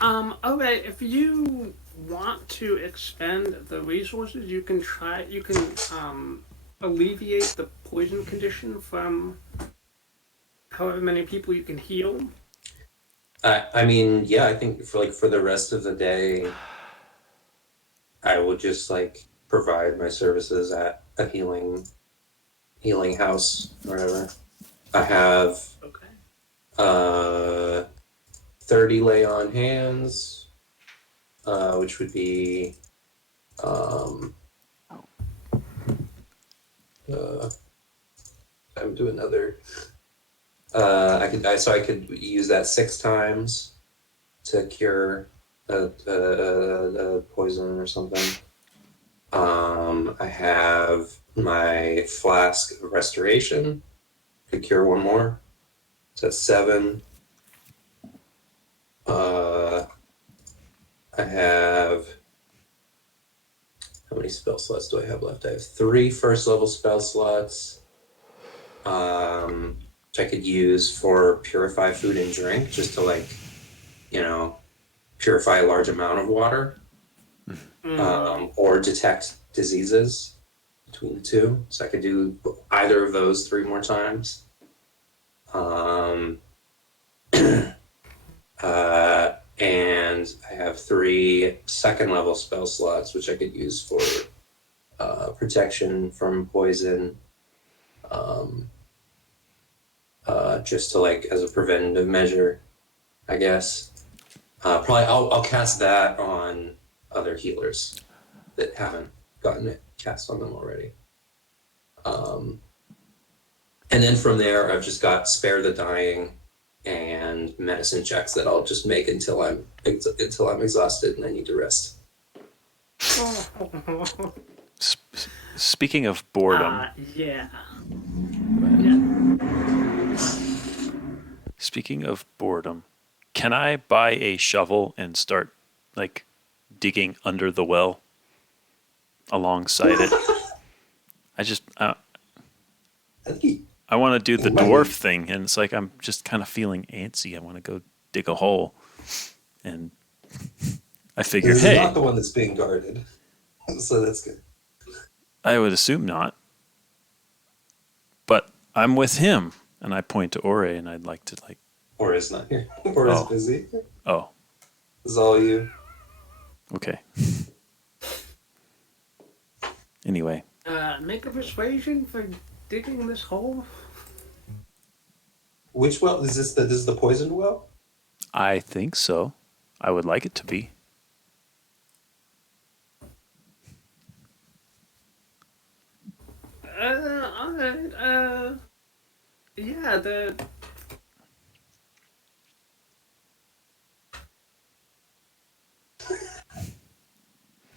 Ore, if you want to expend the resources, you can alleviate the poison condition from however many people you can heal. I mean, yeah, I think for the rest of the day, I will just provide my services at a healing house or whatever. I have Okay. 30 lay on hands, which would be I would do another. I could use that 6 times to cure a poison or something. I have my flask of restoration. Could cure 1 more. So that's 7. I have. How many spell slots do I have left? I have 3 first level spell slots. Which I could use for purify food and drink, just to purify a large amount of water, or detect diseases between the 2. So I could do either of those 3 more times. And and I have 3 second-level spell slots, which I could use for protection from poison, just to like as a preventative measure, I guess. Probably I'll cast that on other healers that haven't gotten it cast on them already. And then from there, I've just got Spare the Dying and medicine checks that I'll just make until I'm exhausted and I need to rest. Speaking of boredom. Yeah. Speaking of boredom, can I buy a shovel and start like digging under the well alongside it? I want to do the dwarf thing, and it's like I'm just kind of feeling antsy. I want to go dig a hole, and I figured, This hey, is not the one that's being guarded, so that's good. I would assume not, but I'm with him, and I point to Ore, and I'd like to like. Ore's not here. Ore's busy. Oh, This is all you. okay. Anyway. Make a persuasion for digging this hole. Which well is this? This is the poisoned well? I think so. I would like it to be. All right. Yeah,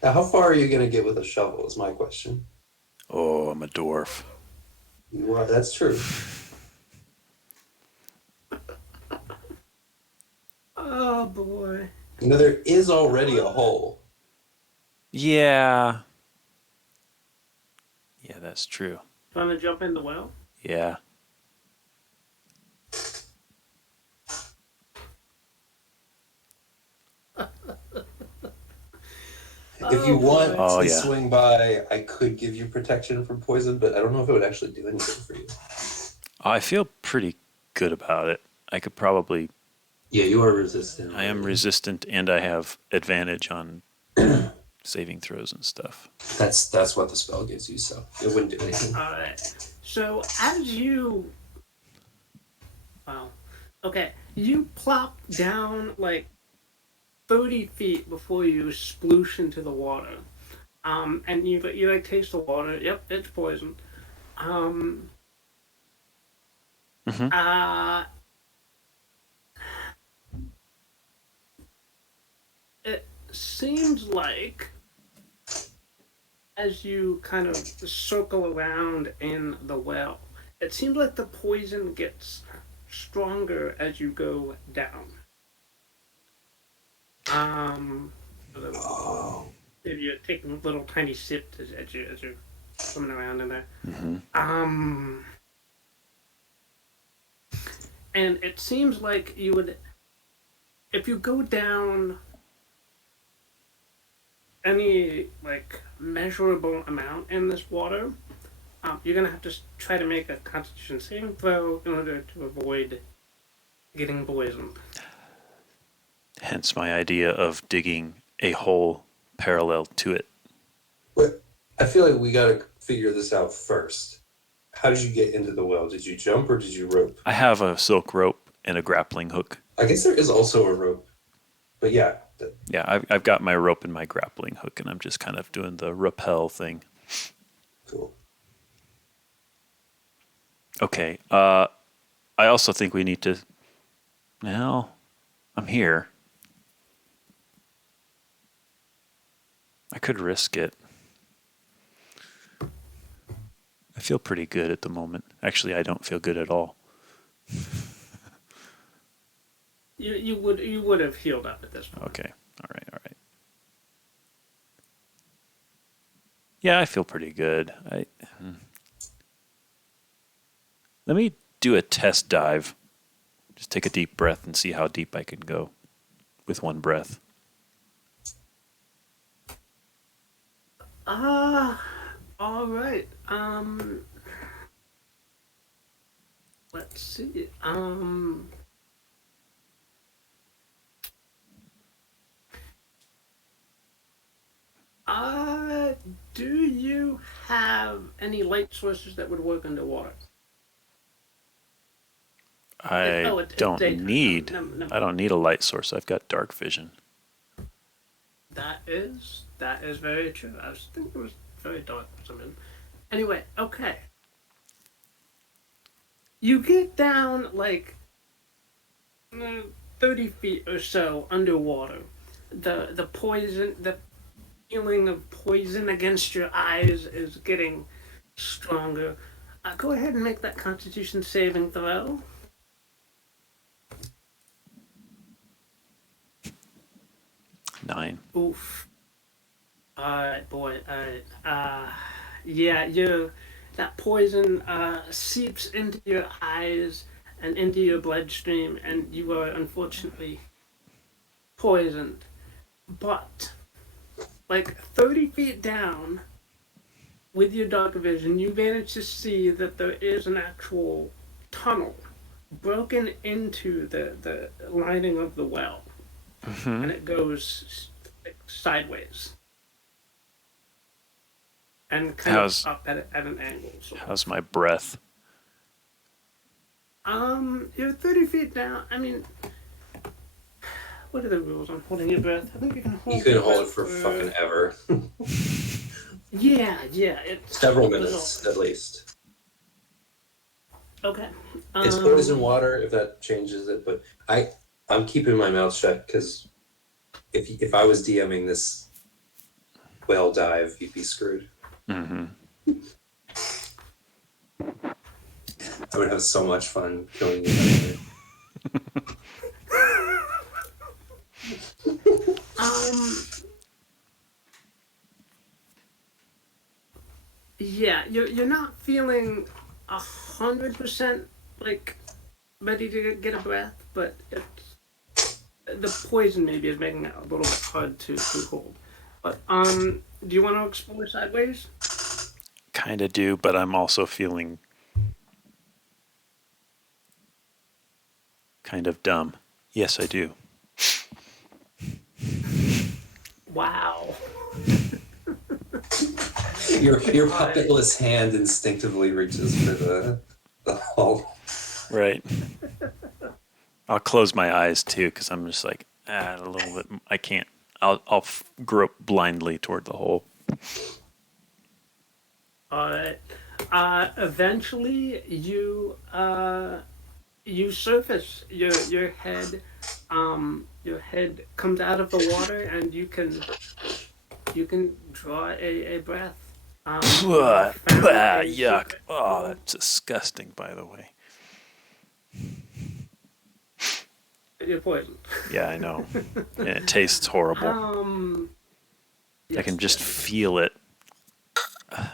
Now, how far are you going to get with a shovel is my question. Oh, I'm a dwarf. You are, that's true. Oh, boy. You know, there is already a hole. Yeah. Yeah, that's true. Want to jump in the well? Yeah. If you want to yeah. swing by, I could give you protection from poison, but I don't know if it would actually do anything for you. I feel pretty good about it. I could probably. Yeah, you are resistant. I am resistant, and I have advantage on saving throws and stuff. That's what the spell gives you, so it wouldn't do anything. All right. So as you, wow, okay, you plop down like 30 feet before you sploosh into the water, and you like taste the water. Yep, it's poison. It seems like as you kind of circle around in the well, it seems like the poison gets stronger as you go down. If you're taking little tiny sips as you're swimming around in there. And it seems like you would, if you go down any like measurable amount in this water, you're gonna have to try to make a Constitution saving throw in order to avoid getting poisoned. Hence my idea of digging a hole parallel to it. But I feel like we got to figure this out first. How did you get into the well? Did you jump or did you rope? I have a silk rope and a grappling hook. I guess there is also a rope, but yeah. Yeah, I've got my rope and my grappling hook, and I'm just kind of doing the rappel thing. Cool. Okay. I also think we need to. Well, I'm here. I could risk it. I feel pretty good at the moment. Actually, I don't feel good at all. You would have healed up at this point. Okay. All right. Yeah, I feel pretty good. Let me do a test dive. Just take a deep breath and see how deep I can go with one breath. All right. Let's see. Uh, do you have any light sources that would work underwater? I It's don't daytime. need. Never I mind. don't need a light source. I've got dark vision. That is very true. I was thinking it was very dark for some reason. Anyway, okay. You get down like 30 feet or so underwater. The feeling of poison against your eyes is getting stronger. Go ahead and make that Constitution saving throw. 9. Oof. Alright, boy. Alright. Yeah, you. That poison seeps into your eyes and into your bloodstream, and you are unfortunately poisoned. But, like 30 feet down, with your dark vision, you manage to see that there is an actual tunnel broken into the lining of the well, and it goes like, sideways and kind of How's up at an angle. Sort how's of. my breath? You're 30 feet down. I mean, what are the rules on holding your breath? I think you can You hold can your hold breath it for fucking ever. Yeah, it's Several a little. minutes at least. Okay. It's poison water if that changes it, but I'm keeping my mouth shut because if I was DMing this whale dive, you'd be screwed. Mm-hmm. I would have so much fun killing you. Um. Yeah, you're not feeling 100% like ready to get a breath, but the poison maybe is making it a little bit hard to hold. But do you want to explore sideways? Kind of do, but I'm also feeling kind of dumb. Yes, I do. Wow. Your puppetless hand instinctively reaches for the hull. Right. I'll close my eyes too because I'm just like a little bit. I can't. I'll grope blindly toward the hole. All right. Eventually, you surface. Your head comes out of the water, and you can draw a breath. You have found a Yuck. secret. Oh, that's disgusting, by the way. You're poisoned. Yeah, I know. And it tastes horrible. I can Yes, just yes. feel it. I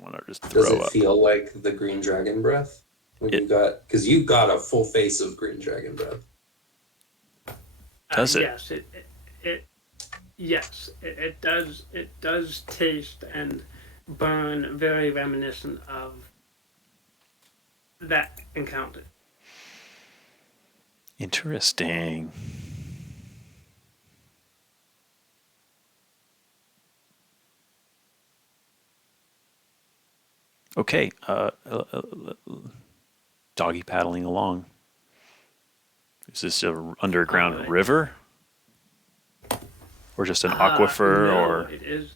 want to just Does throw it up. feel like the green dragon breath? When you got, because you got a full face of green dragon breath. Does it? Yes, it does. It does taste and burn very reminiscent of that encounter. Interesting. Okay. Doggy paddling along. Is this an underground river? Or just an aquifer? No, Or it is.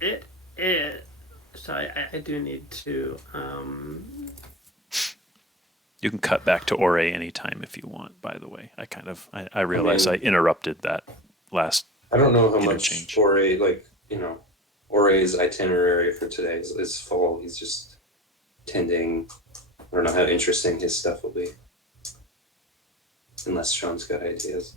It is. So I do need to. you can cut back to Ore anytime if you want, by the way. I realize I interrupted that last I don't know how interchange. much Ore's itinerary for today is full. He's just tending. I don't know how interesting his stuff will be. Unless Sean's got ideas.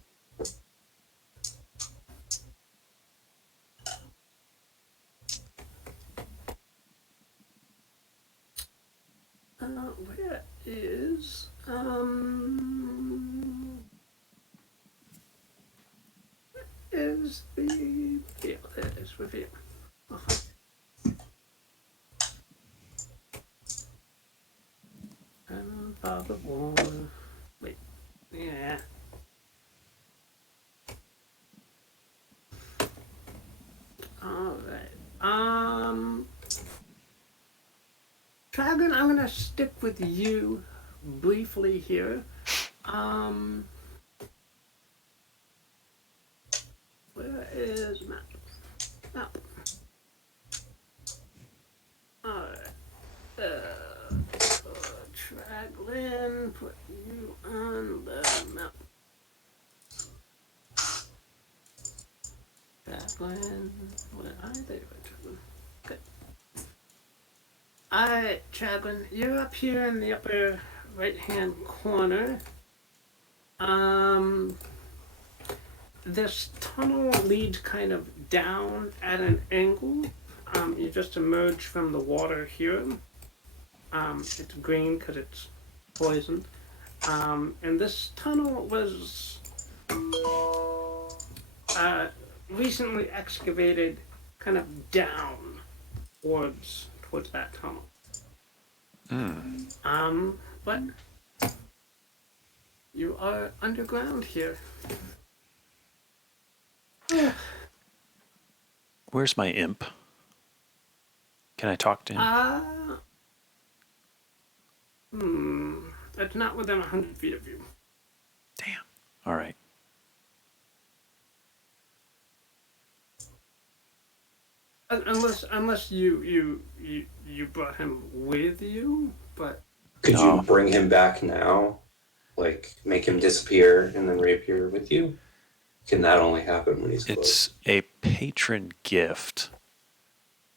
Where is is the yeah, there it is review. Bob of War. Wait, yeah. Dragon, I'm gonna stick with you briefly here. Where is map? Map. Alright. Dragon, put you on the map. Dragon, where are they? Okay. Alright, Dragon, you're up here in the upper right-hand corner. This tunnel leads kind of down at an angle. You just emerge from the water here. It's green because it's poisoned. And this tunnel was recently excavated kind of down towards that tunnel. But you are underground here. Where's my imp? Can I talk to him? It's not within 100 feet of you. Damn. All right. Unless you brought him with you, but Could you bring him back now? Like, make him disappear and then reappear with you? Can that only happen when he's close? It's a patron gift.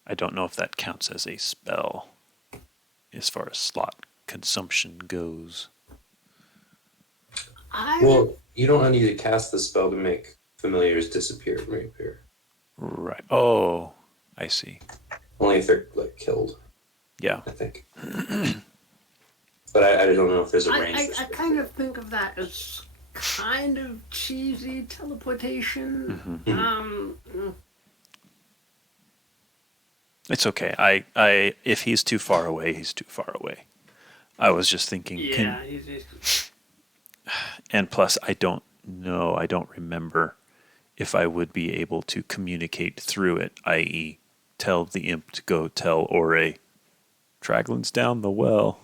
I don't know if that counts as a spell as far as slot consumption goes. Well, you don't need to cast the spell to make familiars disappear and reappear. Right. Oh, I see. Only if they're like killed. Yeah. I think. But I don't know if there's a range. I kind of think of that as kind of cheesy teleportation. It's okay. I if he's too far away, he's too far away. I was just thinking. Yeah. And plus, I don't know. I don't remember if I would be able to communicate through it, i.e., tell the imp to go tell Ore, Traglin's down the well.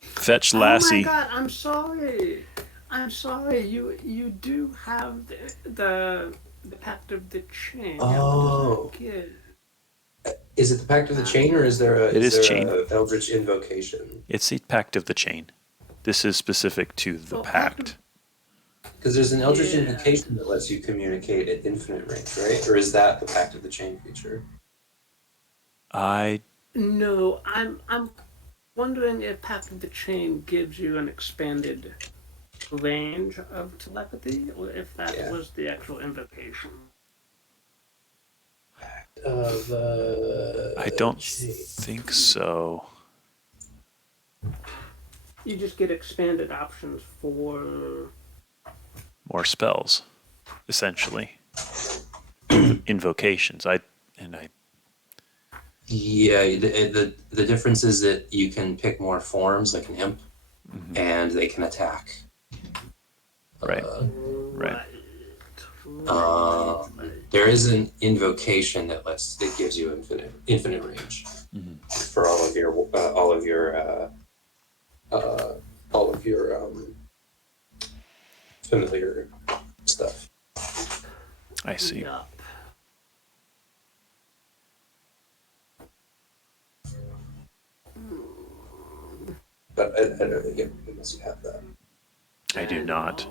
Fetch Lassie. Oh my god! I'm sorry. You do have the Pact of the Chain. Oh. Is it the Pact of the Chain, or is there It is chain. a Eldritch Invocation? It's the Pact of the Chain. This is specific to the Pact. Because there's an Eldritch Invocation that lets you communicate at infinite range, right? Or is that the Pact of the Chain feature? No, I'm wondering if Pact of the Chain gives you an expanded range of telepathy, or if that was the actual invocation. I don't think so. You just get expanded options for more spells, essentially. Invocations. Yeah, the difference is that you can pick more forms, like an imp, and they can attack. Right. There is an invocation that gives you infinite range for all of your familiar stuff. I see. Yeah. But I don't think unless you have that. I do not.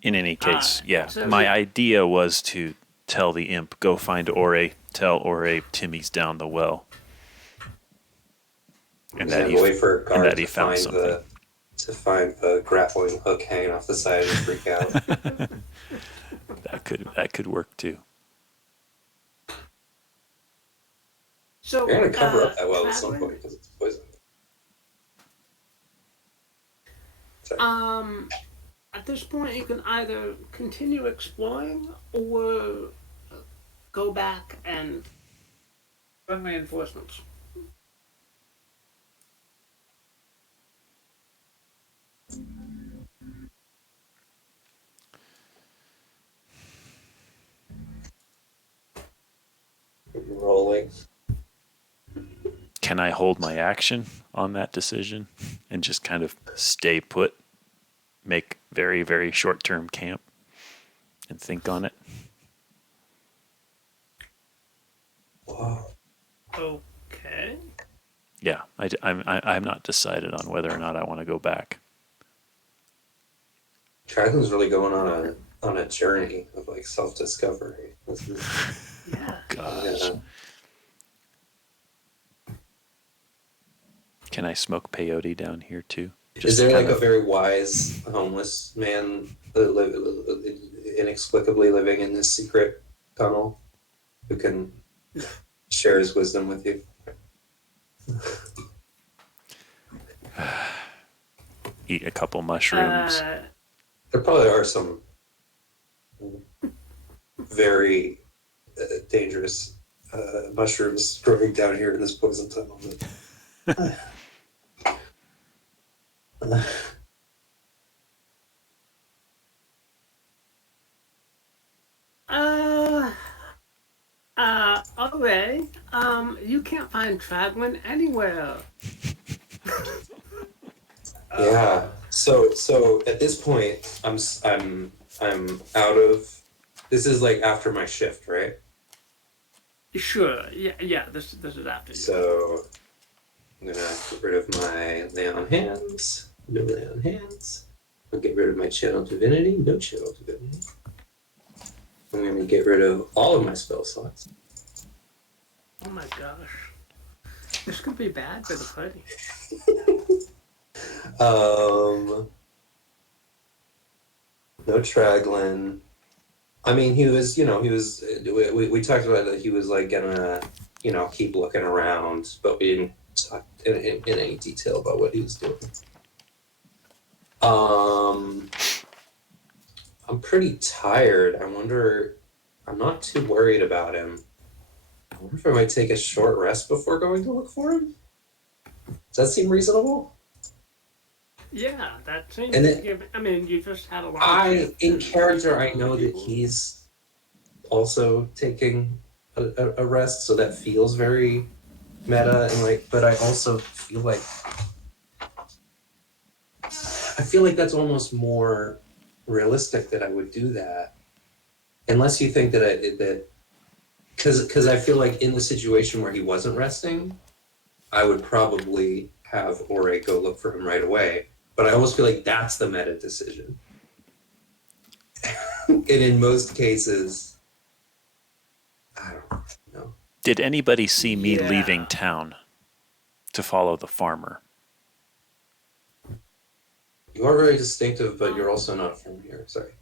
In any case, my idea was to tell the imp, go find Ore, tell Ore Timmy's down the well. And that he found something. To find the grappling hook hanging off the side and freak out. That could work too. So you're gonna cover up that well at some point because it's poison. Sorry. At this point, you can either continue exploring or go back and run reinforcements. can I hold my action on that decision and just kind of stay put, make very, very short-term camp and think on it? Wow. Okay. Yeah, I'm not decided on whether or not I want to go back. Dragon's really going on a journey of like self-discovery. This is Yeah. Gosh. Can I smoke peyote down here too? Is there like a very wise homeless man inexplicably living in this secret tunnel who can share his wisdom with you? Eat a couple mushrooms. There probably are some very dangerous mushrooms growing down here in this poison tunnel. Okay. You can't find Tradwin anywhere. Yeah. So at this point, I'm out of. This is like after my shift, right? Sure. Yeah. This is after you. So I'm gonna get rid of my lay on hands. No lay on hands. I'll get rid of my channel divinity. No channel divinity. I'm gonna get rid of all of my spell slots. Oh my gosh. This could be bad for the party. No Traglin. I mean, he was. We talked about that he was like gonna, keep looking around, but we didn't talk in any detail about what he was doing. I'm pretty tired. I'm not too worried about him. I wonder if I might take a short rest before going to look for him. Does that seem reasonable? Yeah, that seems. And then, I mean, you just had a lot. in character, I know that he's also taking a rest, so that feels very meta and like. But I also feel like that's almost more realistic that I would do that, unless you think that because I feel like in the situation where he wasn't resting, I would probably have Ore go look for him right away. But I almost feel like that's the meta decision. And in most cases, I don't know. Did anybody see me leaving town to follow the farmer? You are very distinctive, but you're also not from here. Sorry.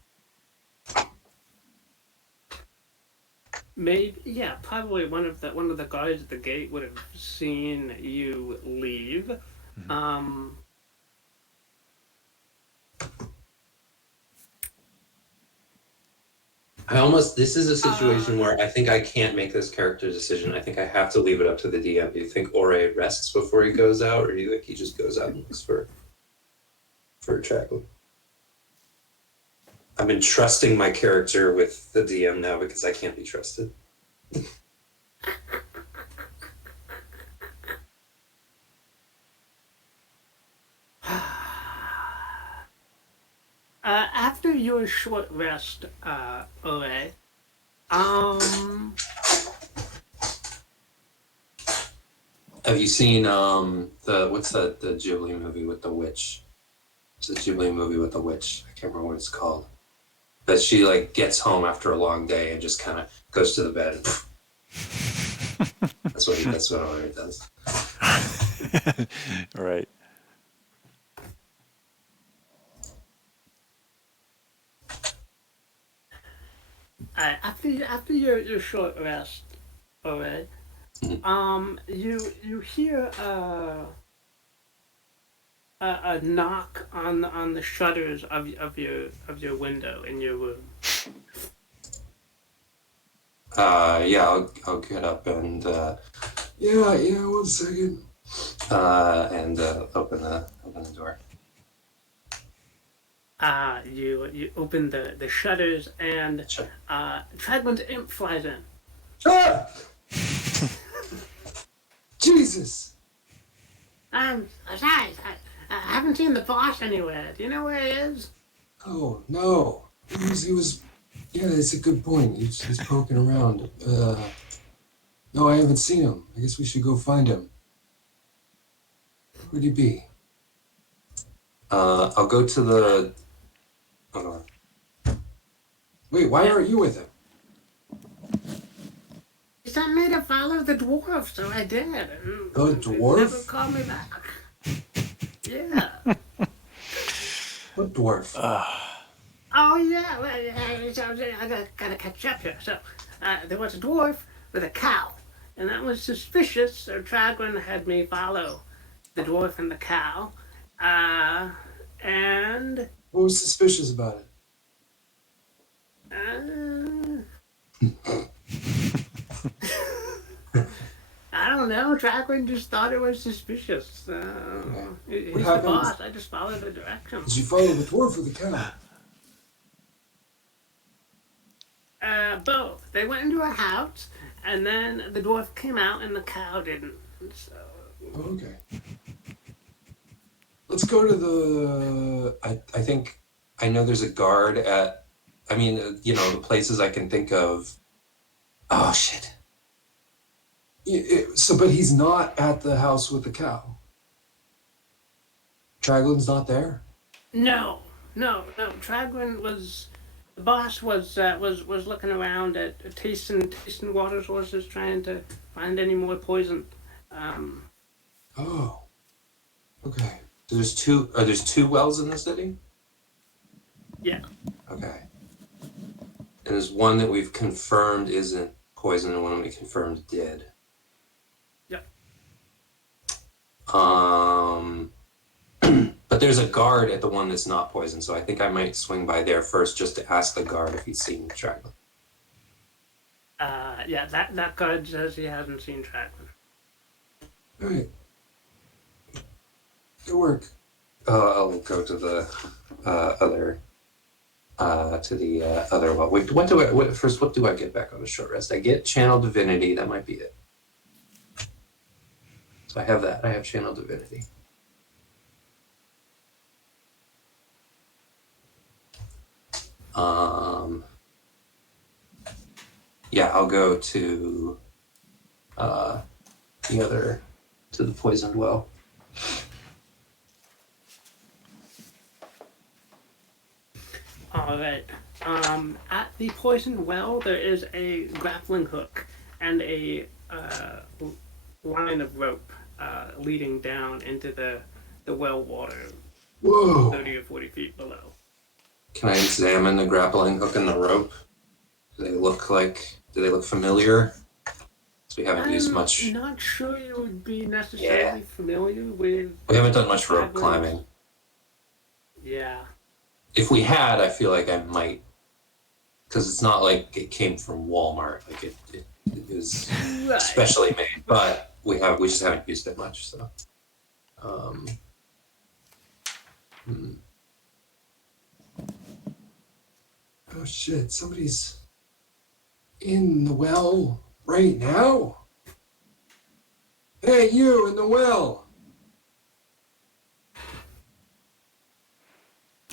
Maybe, probably one of the guards at the gate would have seen you leave. Mm-hmm. This is a situation where I think I can't make this character decision. I think I have to leave it up to the DM. Do you think Ore rests before he goes out, or do you think he just goes out and looks for a trackle? I'm entrusting my character with the DM now because I can't be trusted. After your short rest, Ore, have you seen the Ghibli movie with the witch? It's a Ghibli movie with the witch. I can't remember what it's called. But she like gets home after a long day and just kind of goes to the bed. That's what Ore does. Right. After your short rest, Ore, you hear a knock on the shutters of your window in your room. I'll get up and Yeah, 1 second. and open the door. You open the shutters and Tradwin's imp flies in. Ah! Jesus! Besides, I haven't seen the boss anywhere. Do you know where he is? Oh, no. He was, yeah, it's a good point. He's poking around. No, I haven't seen him. I guess we should go find him. Where would he be? I'll go to the. Hold on. Wait, why aren't you with him? He sent me to follow the dwarf, so I did. The dwarf? He never called me back. Yeah. What dwarf? Oh yeah. Well, so I gotta catch up here. So there was a dwarf with a cow, and that was suspicious. So Tragwin had me follow the dwarf and the cow, and What was suspicious about it? I don't know. Tragwin just thought it was suspicious. He's the happened? boss. I just followed the directions. Did you follow the dwarf or the cow? Both. They went into a house, and then the dwarf came out, and the cow didn't. So. Okay. Let's go to the. I think I know there's a guard at. I mean, the places I can think of. Oh shit. But he's not at the house with the cow. Traglin's not there. No. Tragwin was. The boss was looking around at tasting water sources, trying to find any more poison. Oh. Okay. So there's two wells in the city? Yeah. Okay. And there's one that we've confirmed isn't poison and one we confirmed did. Yep. But there's a guard at the one that's not poison, so I think I might swing by there first just to ask the guard if he's seen Tragwin. Yeah, that guard says he hasn't seen Tragwin. All right. Good work. I'll go to the other well. Wait, what do I get back on the short rest? I get channel divinity. That might be it. So I have that. I have channel divinity. Yeah, I'll go to the poisoned well. All right. At the poisoned well, there is a grappling hook and a line of rope leading down into the well water, Whoa. 30 or 40 feet below. Can I examine the grappling hook and the rope? Do they look familiar? So we haven't used much. I'm not sure you would be necessarily familiar with. We haven't done much rope climbing. Yeah. If we had, I feel like I might, because it's not like it came from Walmart. Like it was Right. specially made, but we just haven't used it much. So. Oh shit! Somebody's in the well right now. Hey, you in the well!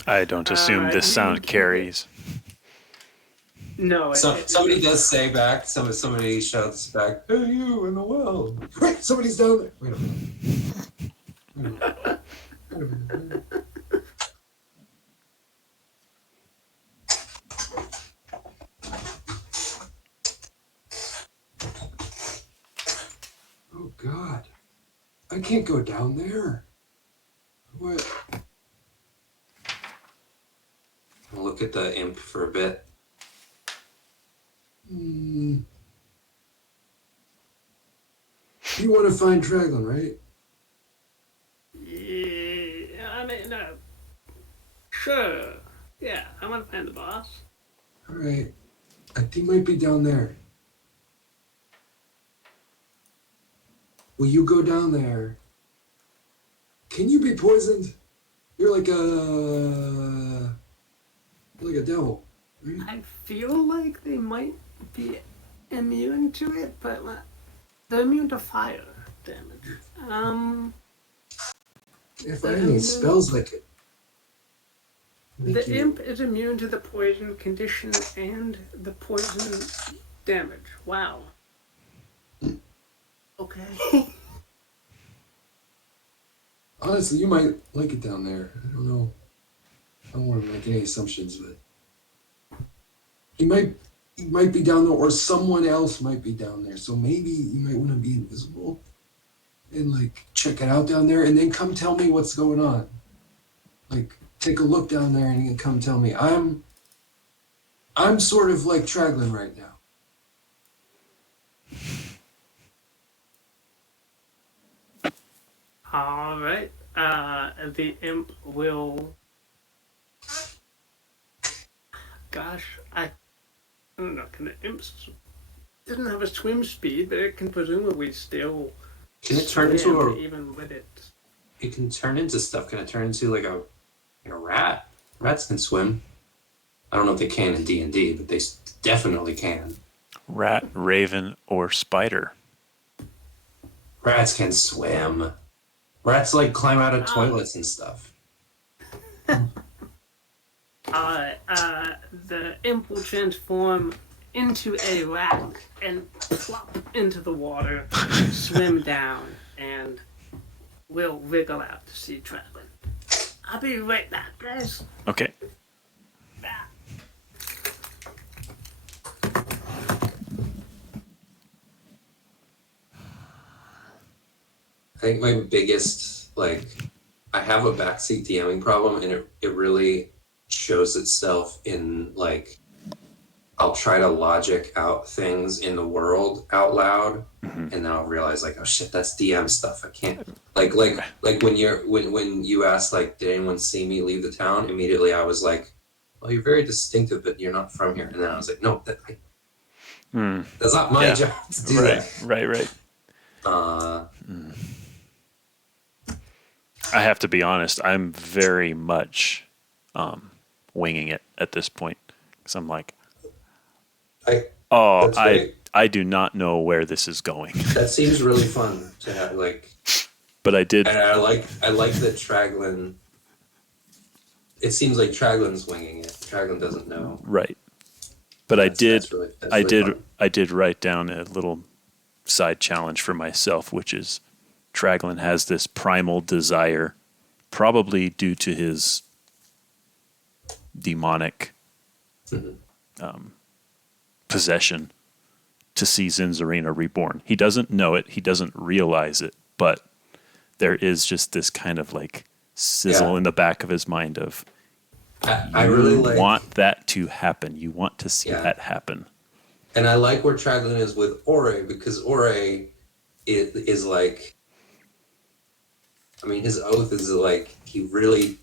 I don't assume this sound carries. No. Somebody does say back. Somebody shouts back. Hey, you in the well! Wait, somebody's down there. Wait a minute. Wait a minute. Oh God, I can't go down there. What? I'll look at the imp for a bit. You want to find Dragon, right? Yeah, I mean, sure. Yeah, I want to find the boss. All right. I think he might be down there. Will you go down there? Can you be poisoned? You're like a devil, right? I feel like they might be immune to it, but they're immune to fire damage. if I had any spells I could make The you... imp is immune to the poison condition and the poison damage. Wow. Okay. Honestly, you might like it down there. I don't know. I don't want to make any assumptions, but he might be down there, or someone else might be down there. So maybe you might want to be invisible and like check it out down there, and then come tell me what's going on. Like take a look down there and you can come tell me. I'm sort of like Traglin right now. All right. The imp will. Gosh, I don't know. Can the imps? Doesn't have a swim speed, but it can presumably still. Can it turn into a? Even with it? It can turn into stuff. Can it turn into like a rat? Rats can swim. I don't know if they can in D&D, but they definitely can. Rat, raven, or spider. Rats can swim. Rats like climb out of toilets and stuff. The imp will transform into a rat and plop into the water, swim down, and will wriggle out to see Traglin. I'll be right back, guys. Okay. I think my biggest, I have a backseat DMing problem, and it really shows itself in, I'll try to logic out things in the world out loud, and then I'll realize, oh shit, that's DM stuff. I can't, like when you asked, did anyone see me leave the town? Immediately I was like, well, you're very distinctive, but you're not from here. And then I was like, no, that's not my job to do that. Right. I have to be honest. I'm very much winging it at this point, because I'm like, I do not know where this is going. That seems really fun to have, But I did. And I like that Traglin. It seems like Traglin's winging it. Traglin doesn't know. Right. But I did fun. I did write down a little side challenge for myself, which is Traglin has this primal desire, probably due to his demonic possession, to see Zinzarina reborn. He doesn't know it. He doesn't realize it. But there is just this kind of sizzle in the back of his mind of, I really want that to happen. You want to see that happen. And I like where Traglin is with Ore, because Ore is his oath is he really,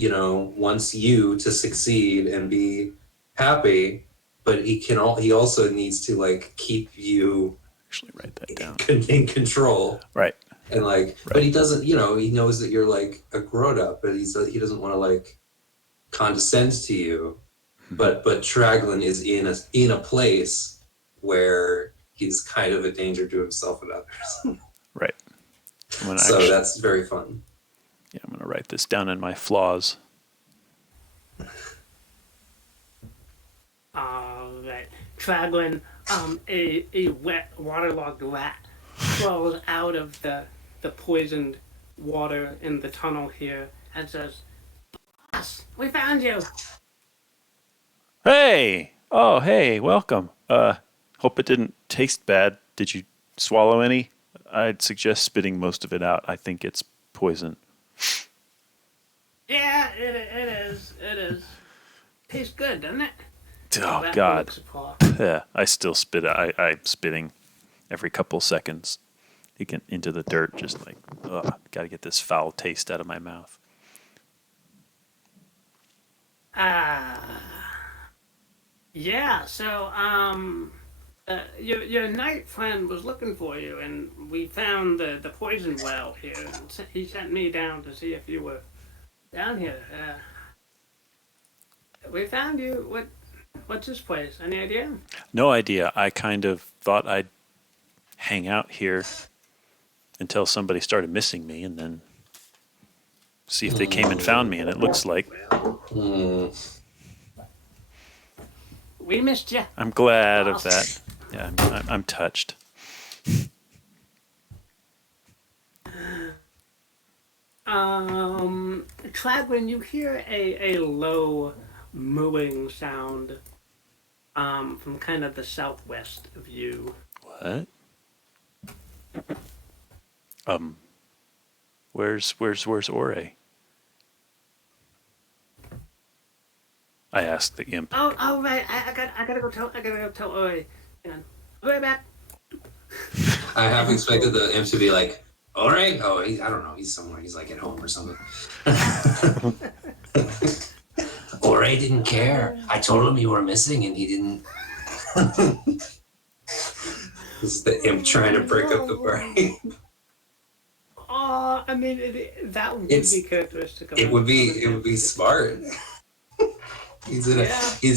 wants you to succeed and be happy, but he also needs to keep you Actually write that down. in control. Right. And but he doesn't, he knows that you're a grown up, but he doesn't want to condescend to you. But Traglin is in a place where he's kind of a danger to himself and others. Right. That's very fun. Yeah, I'm going to write this down in my flaws. All right. Traglin, a wet, waterlogged rat crawls out of the poisoned water in the tunnel here and says, "Boss, we found you." Hey! Oh, hey, welcome. Hope it didn't taste bad. Did you swallow any? I'd suggest spitting most of it out. I think it's poison. Yeah, it is. It is. Tastes good, doesn't it? Oh, God. Yeah, I still spit. I'm spitting every couple seconds. You get into the dirt, just got to get this foul taste out of my mouth. Yeah, so, your knight friend was looking for you, and we found the poison well here. And he sent me down to see if you were down here. We found you. What's this place? Any idea? No idea. I kind of thought I'd hang out here until somebody started missing me, and then see if they came and found me, and it looks like We missed you. I'm glad of that. Yeah, I'm touched. Tragwin, you hear a low mooing sound from kind of the southwest of you. What? Where's Ore? I asked the imp. Oh, right. I gotta go tell Oi. Hang on. I'll be right back. I half expected the imp to be like, all right. Oh, I don't know. He's somewhere. He's like at home or something. Ore didn't care. I told him you were missing and he didn't. This is the imp trying to break up the party. I mean, that would be characteristic of It would be smart. He's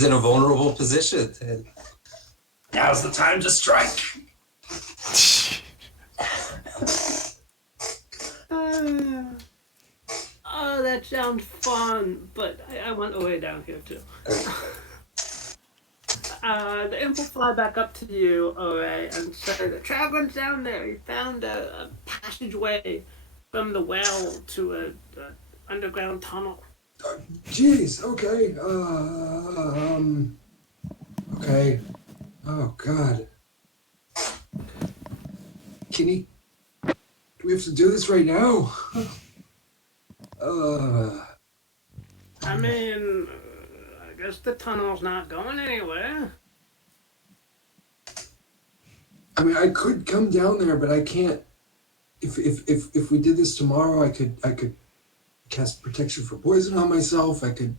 in a vulnerable position. Now's the time to strike. Oh, that sounds fun, but I want Oi down here too. The imp will fly back up to you, Oi, and say that Tragwin's down there. He found a passageway from the well to a underground tunnel. Jeez, okay. Okay. Oh, God. Do we have to do this right now? I mean, I guess the tunnel's not going anywhere. I mean, I could come down there, but I can't. If we did this tomorrow, I could cast protection for poison on myself. I could.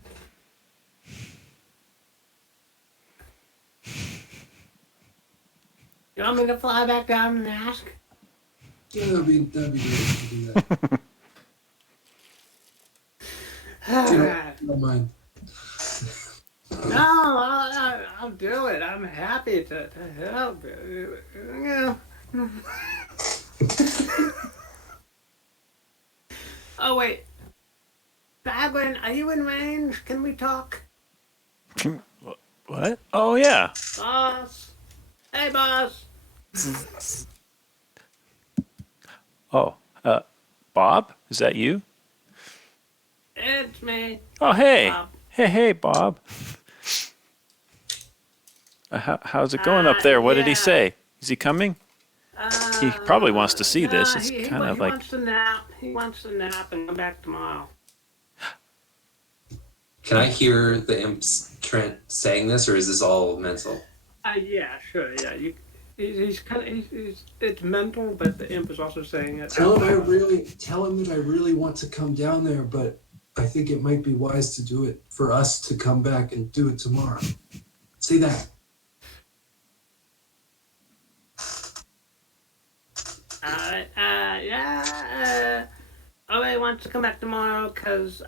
You want me to fly back down and ask? Yeah, that'd be good to do that. Don't mind. No, I'll do it. I'm happy to help. Yeah. Oh, wait. Bagwin, are you in range? Can we talk? What? Oh yeah. Boss. Hey, boss. Oh, Bob? Is that you? It's me. Oh, hey. Bob. Hey, Bob. How's it going up there? What did he Yeah. say? Is he coming? He probably wants to see this. It's he kind of like... wants to nap. He wants to nap and come back tomorrow. Can I hear the imps Trent saying this, or is this all mental? Yeah, sure. Yeah, he's kind of it's mental, but the imp is also saying it. Tell him that I really want to come down there, but I think it might be wise to do it for us to come back and do it tomorrow. Say that. Alright, yeah, Ore wants to come back tomorrow because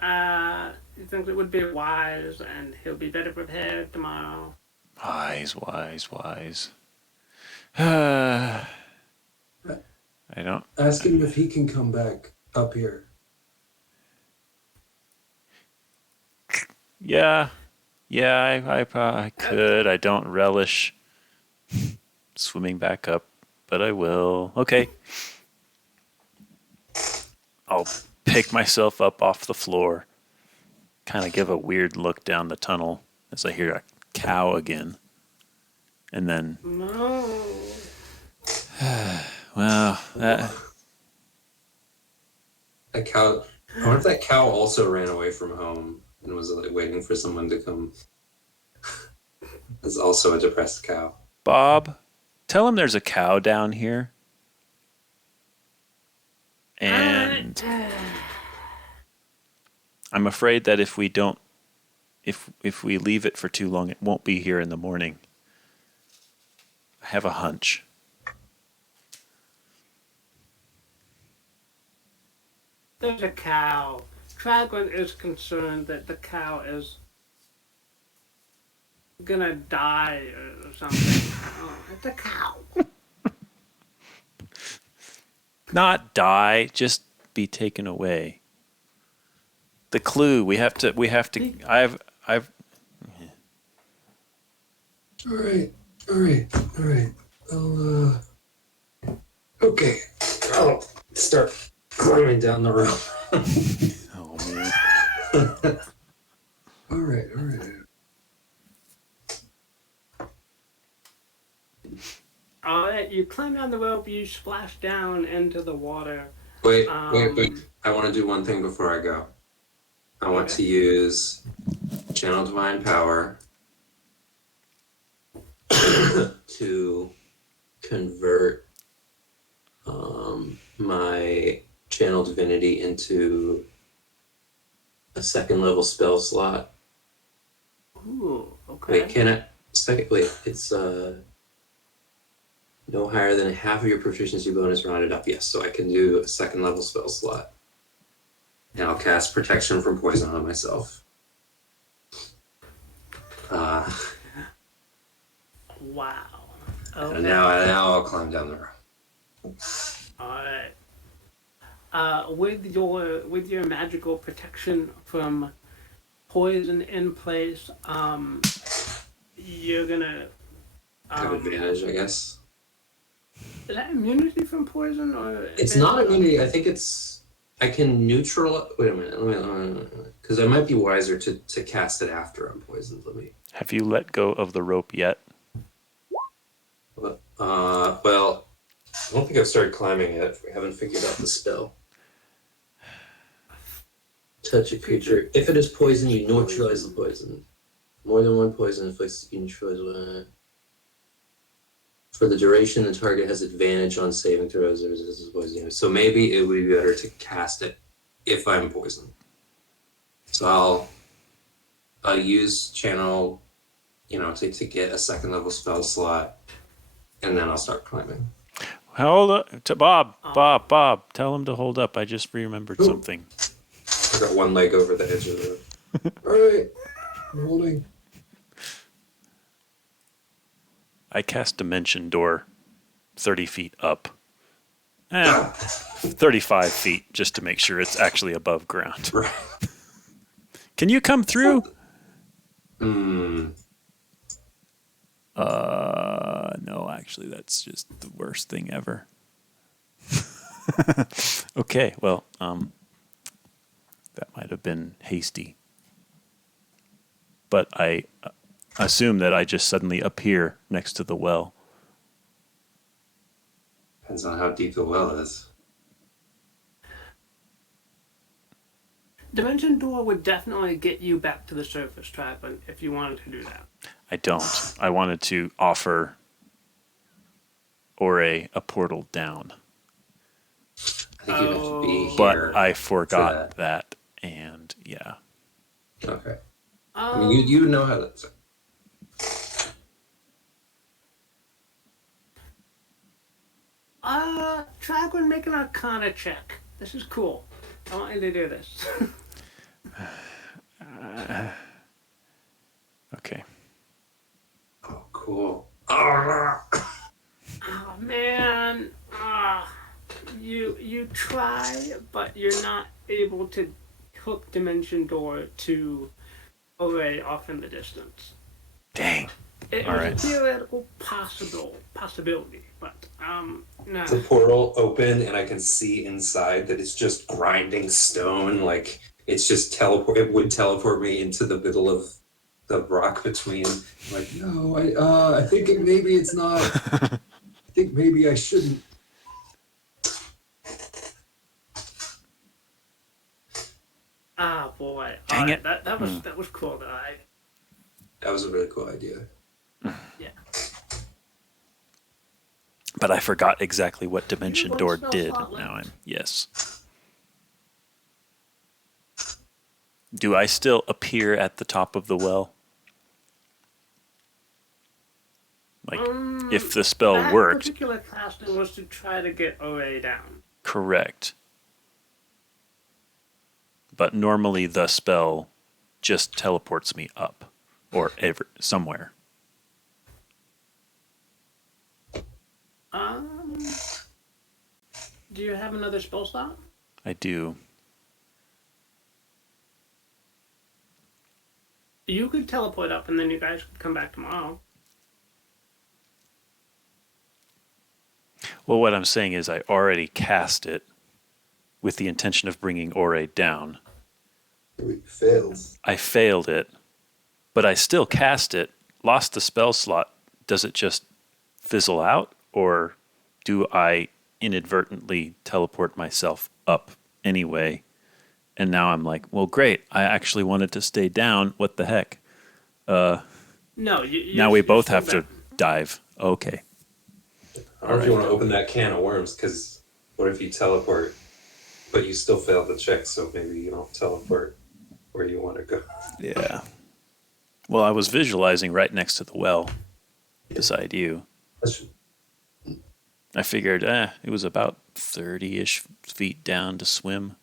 he thinks it would be wise and he'll be better prepared tomorrow. Wise. I don't... Ask him if he can come back up here. Yeah, I could. I don't relish swimming back up, but I will. Okay. I'll pick myself up off the floor, kind of give a weird look down the tunnel as I hear a cow again. And then, No. well, That cow. I wonder if that cow also ran away from home and was like waiting for someone to come. It's also a depressed cow. Bob, tell him there's a cow down here. And I'm afraid that if we leave it for too long, it won't be here in the morning. I have a hunch. There's a cow. Tragwin is concerned that the cow is gonna die or something. Oh, it's a cow. Not die, just be taken away. The clue. We have to. I've. All right. Okay, I'll start climbing down the rope. Oh man. All right. All right, you climb down the rope. You splash down into the water. Wait. I want to do one thing before I go. I want to use Channel Divine Power to convert my Channel Divinity into a second level spell slot. Ooh, okay. Wait, can I? Wait, it's no higher than half of your proficiency bonus rounded up. Yes, so I can do a second level spell slot. And I'll cast Protection from Poison on myself. Wow. Okay. And now I'll climb down the rope. All right. With your magical protection from poison in place, you're gonna Have advantage, I guess. Is that immunity from poison or? It's not immunity. I think it's. I can neutralize. Wait a minute. Let me. Because I might be wiser to cast it after I'm poisoned. Let me. Have you let go of the rope yet? Well, I don't think I've started climbing yet. We haven't figured out the spell. Touch a creature. If it is poison, you neutralize the poison. More than one poison inflicts, you neutralize one. For the duration, the target has advantage on saving throws or resistance to poison. So maybe it would be better to cast it if I'm poisoned. So I'll use channel, to get a second level spell slot, and then I'll start climbing. Hold up, to Bob. Tell him to hold up. I just remembered something. I got one leg over the edge of the rope. All right, I'm holding. I cast Dimension Door 30 feet up. 35 feet, just to make sure it's actually above ground. Right. Can you come through? No, actually, that's just the worst thing ever. Okay, well, that might have been hasty. But I assume that I just suddenly appear next to the well. Depends on how deep the well is. Dimension Door would definitely get you back to the surface, Trappin, if you wanted to do that. I don't. I wanted to offer Ore a portal down. I think you'd have to be here. But I forgot that, and yeah. Okay. I mean, you know how to. Trappin, make an Arcana check. This is cool. I want you to do this. Okay. Oh, cool. Oh man, you try, but you're not able to hook Dimension Door to Array off in the distance. Dang. It All was right. a theoretical possibility, but no. The portal opened, and I can see inside that it's just grinding stone. Like it's just teleport. It would teleport me into the middle of the rock between. Like No, I think maybe it's not. I think maybe I shouldn't. Ah boy. Dang it. That was cool. that was a really cool idea. Yeah. But I forgot exactly what Dimension You Door spell did. slot Now left. yes. Do I still appear at the top of the well? Like, if the spell that worked, particular casting was to try to get Array down. correct. But normally the spell just teleports me up or somewhere. Do you have another spell slot? I do. You could teleport up, and then you guys could come back tomorrow. Well, what I'm saying is I already cast it with the intention of bringing Ore down. We failed. I failed it, but I still cast it, lost the spell slot. Does it just fizzle out, or do I inadvertently teleport myself up anyway? And now I'm like, well, great. I actually wanted to stay down. What the heck? No, Now we both have to dive. Okay. I don't know if you want to open that can of worms, because what if you teleport, but you still fail the check, so maybe you don't teleport where you want to go. Yeah. Well, I was visualizing right next to the well beside you. I figured it was about 30-ish feet down to swim.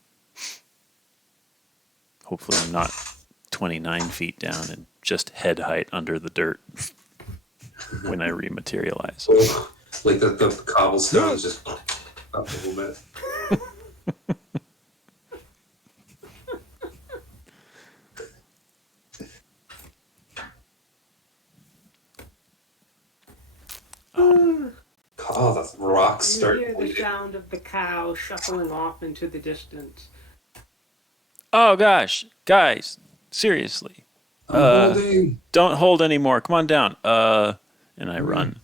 Hopefully I'm not 29 feet down and just head height under the dirt when I rematerialize. Like the cobblestone is just up a little bit. Oh, the rocks start You hear the bleeding. sound of the cow shuffling off into the distance. Oh gosh, guys, seriously. I'm holding. Don't hold anymore. Come on down. And I run.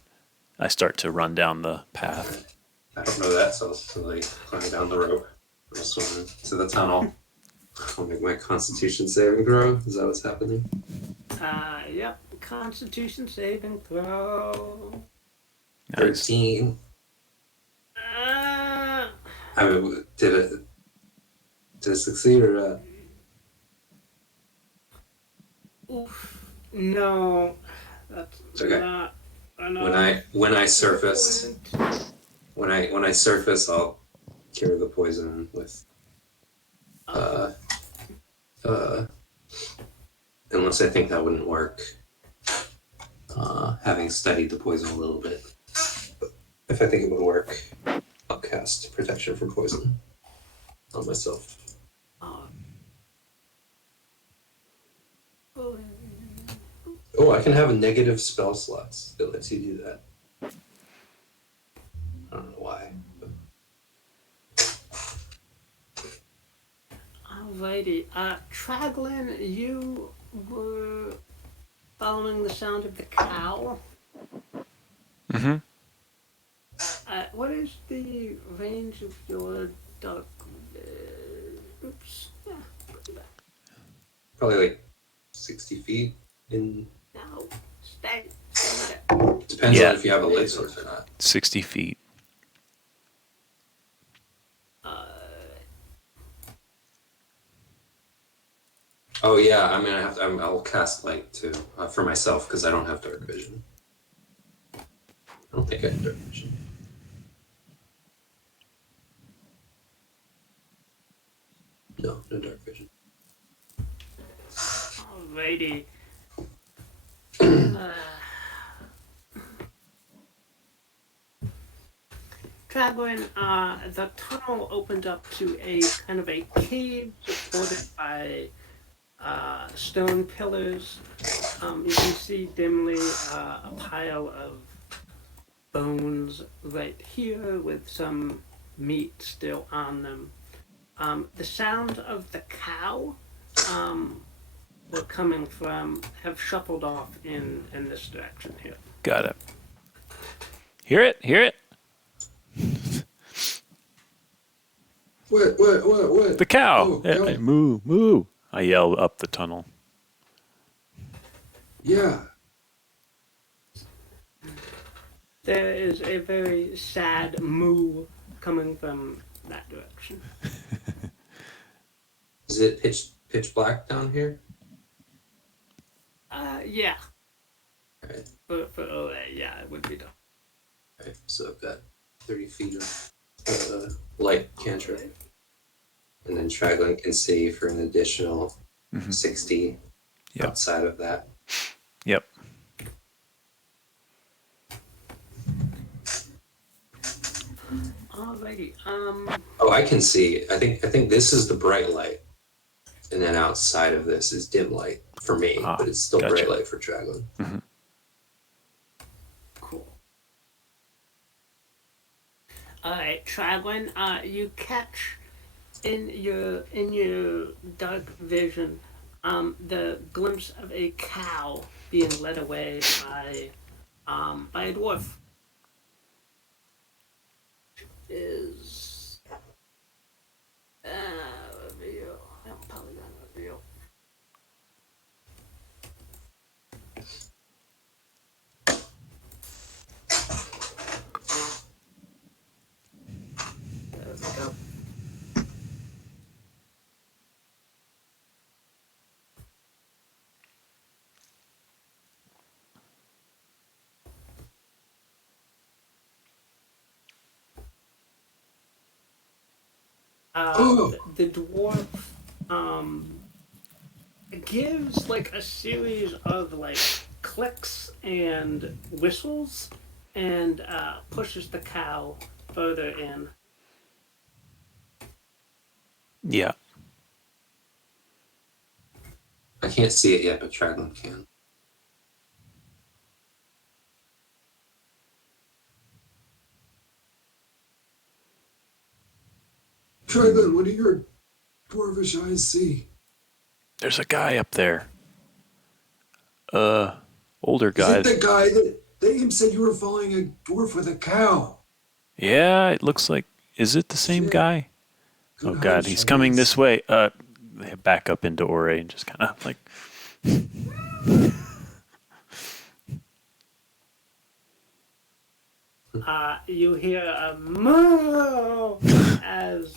I start to run down the path. I don't know that, so I'll like climb down the rope. I'll swim to the tunnel. I'll make my Constitution saving throw. Is that what's happening? Yep. Constitution saving throw. Nice. 13. Uh, I mean, did it succeed or not? oof. No, that's Okay. not enough. When I surface, when I surface, I'll cure the poison with unless I think that wouldn't work. Having studied the poison a little bit, but if I think it would work, I'll cast protection from poison on myself. Oh, I can have a negative spell slots that lets you do that. I don't know why. But... Alrighty. Traglin, you were following the sound of the cow. Mm-hmm. What is the range of your dark? Oops. Yeah. Put it back. Probably like 60 feet in. No. Stay there. Depends Yeah. on if you have a light source or not. 60 feet. Oh yeah, I mean I'll cast light too for myself because I don't have dark vision. I don't think I have dark vision. No dark vision. Alrighty. Traveling, the tunnel opened up to a kind of a cave supported by stone pillars. You can see dimly a pile of bones right here with some meat still on them. The sound of the cow were coming from have shuffled off in this direction here. Got it. Hear it? Hear it? What? The cow. Oh, cow. Moo, moo. I yell up the tunnel. Yeah. There is a very sad moo coming from that direction. Is it pitch black down here? Yeah. Alright. For yeah, it would be done. Alright, so I've got 30 feet of light cantrip. And then Traglin can see for an additional 60 Yep. outside of that. Yep. Alrighty. Oh, I can see. I think this is the bright light. and then outside of this is dim light for me, but it's still bright light for Dragon. Mm-hmm. Cool. All right, Tragwin, you catch in your dark vision the glimpse of a cow being led away by a dwarf. Is reveal. Polygon reveal. There we go. The dwarf gives like a series of like clicks and whistles and pushes the cow further in. Yeah. I can't see it yet, but Dragon can. Dragon, what do your dwarvish eyes see? There's a guy up there. Older Is guy. it the guy that Aim said you were following a dwarf with a cow? Yeah, it looks like. Is it the same guy? Good Oh God, hunch, he's I coming guess. this way. They back up into Ore and just kind of like. You hear a moo as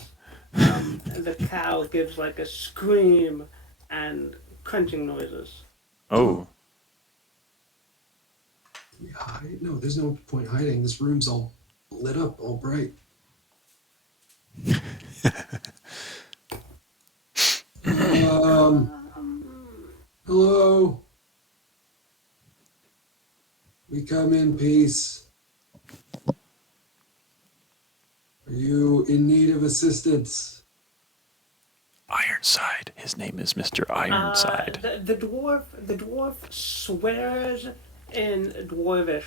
the cow gives like a scream and crunching noises. Oh. We hide? No, there's no point hiding. This room's all lit up, all bright. Hello. We come in peace. Are you in need of assistance? Ironside. His name is Mr. Ironside. The dwarf swears in dwarvish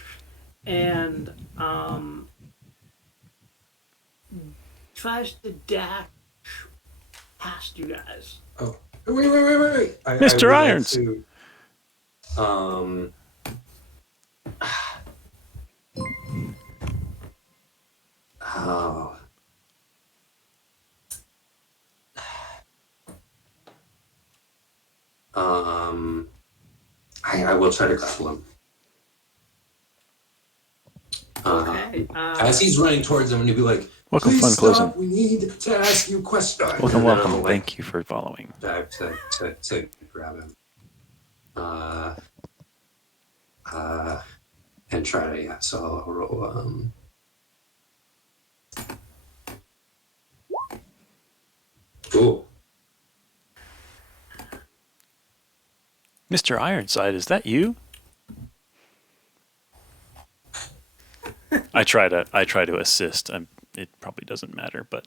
and tries to dash past you guys. Oh, wait. Mr. Irons. To, oh. I will try to grapple him. Okay. As he's running towards him, and he'll be like, Welcome, please fun stop. closing. We need to ask you questions. Welcome. Thank you for following. dive to grab him. And try to, yeah, so I'll roll, Ooh. Mr. Ironside, is that you? I try to assist. It probably doesn't matter, but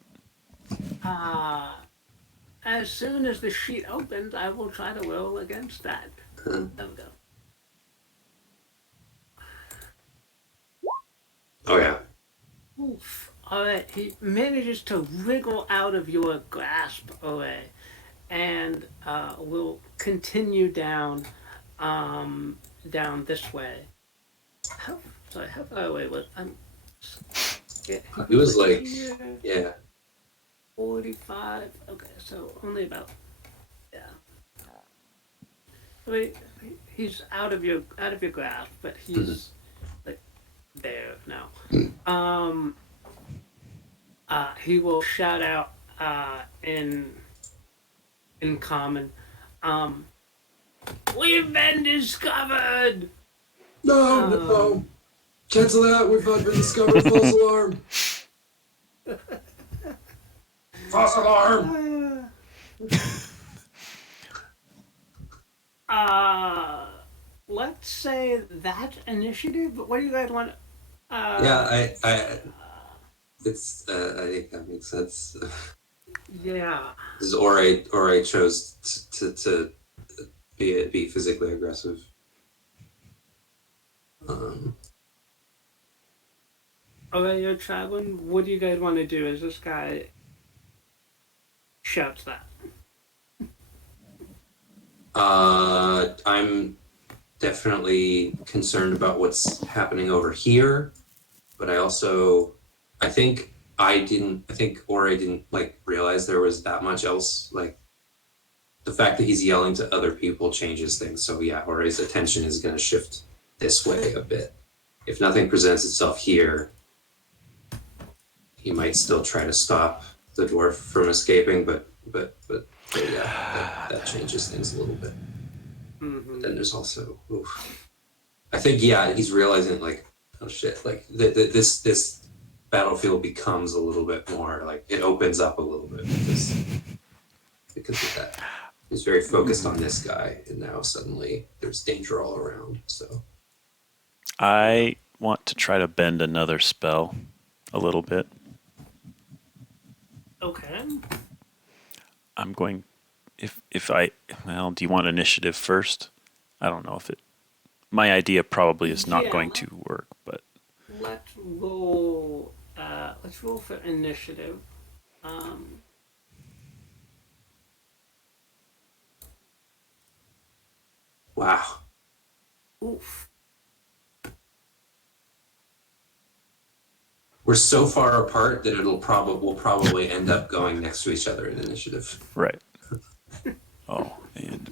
As soon as the sheet opens, I will try to roll against that. There we go. Oh, yeah. Oof. All right, he manages to wriggle out of your grasp, Ore, and will continue down this way. How far away was It was like, here, yeah. 45. Okay, so only about, yeah. Wait, he's out of your grasp, but he's like there now. He will shout out in common. We've been discovered. No. Cancel that. We've not been discovered. False alarm. False alarm. Let's say that initiative. But what do you guys want? Yeah, I think that makes sense. Yeah. This is Ore chose to be physically aggressive. Okay, you're traveling. What do you guys want to do? As this guy shouts that. I'm definitely concerned about what's happening over here, but I think I think Ore didn't like realize there was that much else. Like the fact that he's yelling to other people changes things. So yeah, Ore's attention is going to shift this way a bit. If nothing presents itself here, he might still try to stop the dwarf from escaping, but yeah, that changes things a little bit. Mm-hmm. But then there's also, I think he's realizing like, oh shit, like this battlefield becomes a little bit more like it opens up a little bit because of that. He's very focused on this guy, and now suddenly there's danger all around. So I want to try to bend another spell a little bit. Okay. I'm going if I do you want initiative first? I don't know if it my idea probably is not going to work, but let's roll for initiative. wow. Oof. We're so far apart that we'll probably end up going next to each other in initiative. right. Oh, and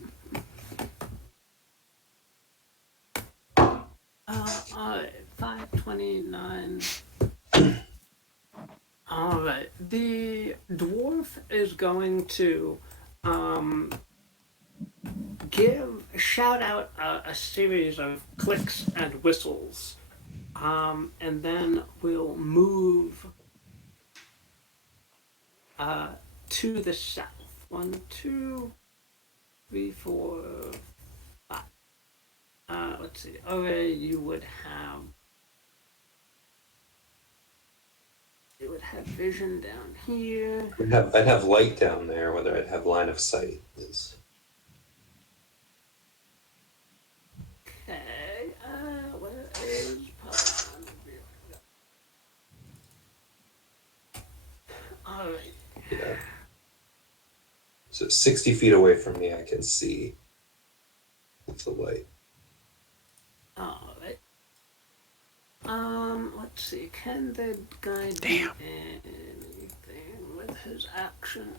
529. All right. The dwarf is going to shout out a series of clicks and whistles, and then we'll move to the south. 1, 2, 3, 4, 5. Let's see. Okay, you would have vision down here. I'd have light down there. Whether I'd have line of sight is. Okay. Where is all right. Yeah. So 60 feet away from me, I can see with the light. All right. Let's see. Can the guy do anything with his action?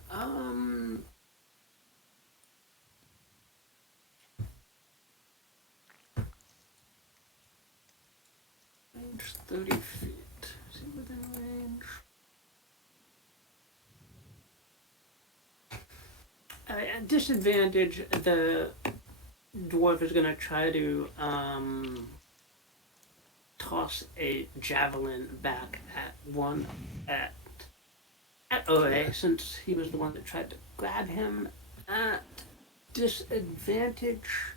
Range 30 feet. Is he within range? At disadvantage, the dwarf is going to try to toss a javelin back at Ore, since he was the one that tried to grab him. At disadvantage,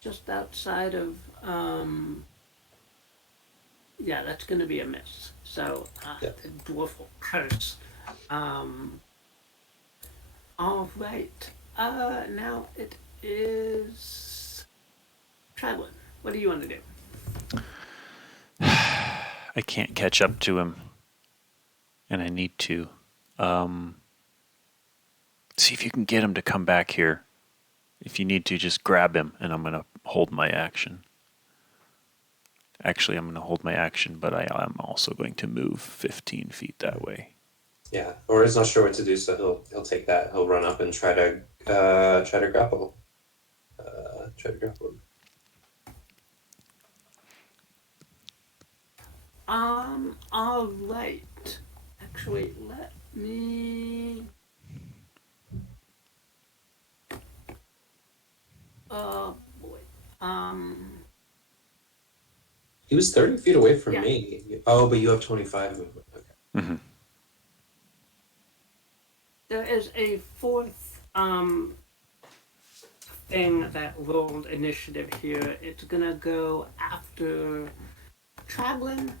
just outside of that's going to be a miss. So the dwarf will curse. All right. Now it is Travelin. What do you want to do? I can't catch up to him, and I need to. See if you can get him to come back here. If you need to, just grab him, and I'm going to hold my action. Actually, I'm going to hold my action, but I'm also going to move 15 feet that way. Yeah, or he's not sure what to do, so he'll take that. He'll run up and try to grapple. Try to grapple him. All right. Actually, let me. Oh boy. He was 30 feet away from me. Oh, but you have 25 movement. Okay. Mm-hmm. There is a fourth thing that rolled initiative here. It's gonna go after Travelin,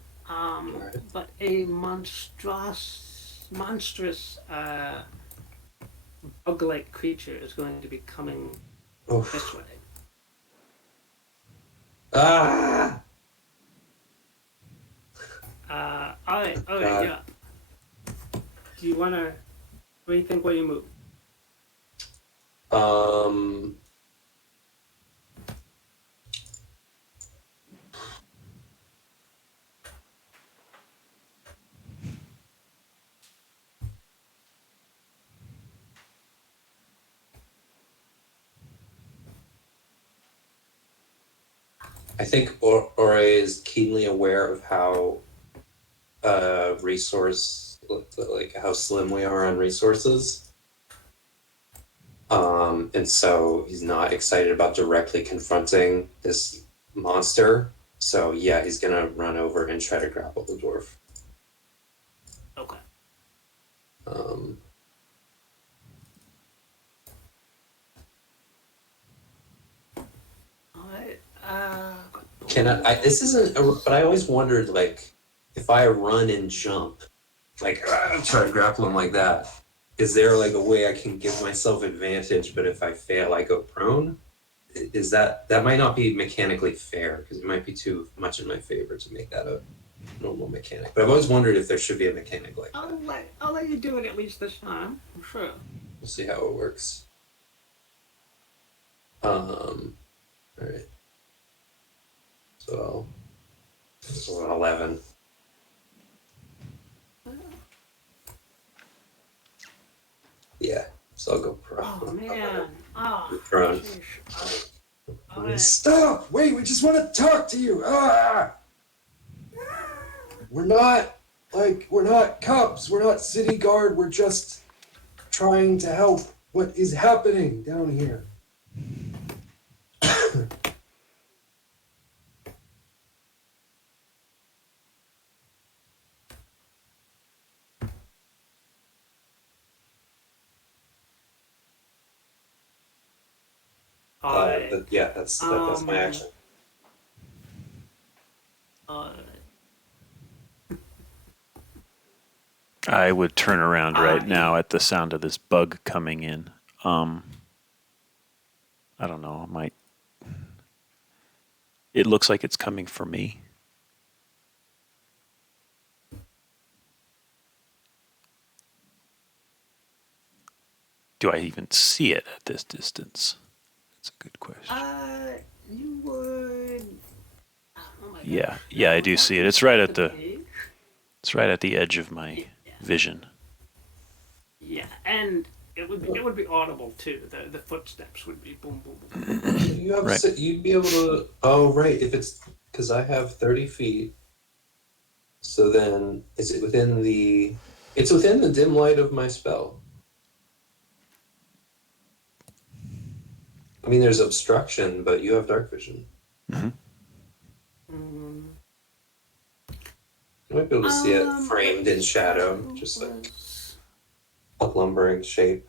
but a monstrous bug-like creature is going to be coming Oof. this way. Ah! All right, God. yeah. Do you want to rethink where you move? I think Ore is keenly aware of how resource, like how slim we are on resources. And so he's not excited about directly confronting this monster. So yeah, he's gonna run over and try to grapple the dwarf. Okay. Um, All right. can this isn't, but I always wondered, like, if I run and jump, like, try to grapple him like that, is there like a way I can give myself advantage, but if I fail, I go prone? Is that might not be mechanically fair, because it might be too much in my favor to make that a normal mechanic. But I've always wondered if there should be a mechanic like that. I'll let you do it at least this time. Sure. We'll see how it works. All right. So 11. Yeah. So I'll go prone. Oh man. Oh. Prone. All right. Stop! Wait, we just want to talk to you. Ah! We're not cops. We're not city guard. We're just trying to help. What is happening down here? Yeah, that's my action. I would turn around right now at the sound of this bug coming in. I don't know. It looks like it's coming for me. Do I even see it at this distance? That's a good question. You would. Oh my Yeah, gosh. yeah, I do see it. It's right at the edge of my vision. Yeah, and it would be audible too. The footsteps would be boom, boom, boom. Right. You'd be able to. Oh, right. If it's because I have 30 feet. So then, is it within the? It's within the dim light of my spell. I mean, there's obstruction, but you have dark vision. Mm-hmm. You might be able to see it framed in shadow, just like a lumbering shape.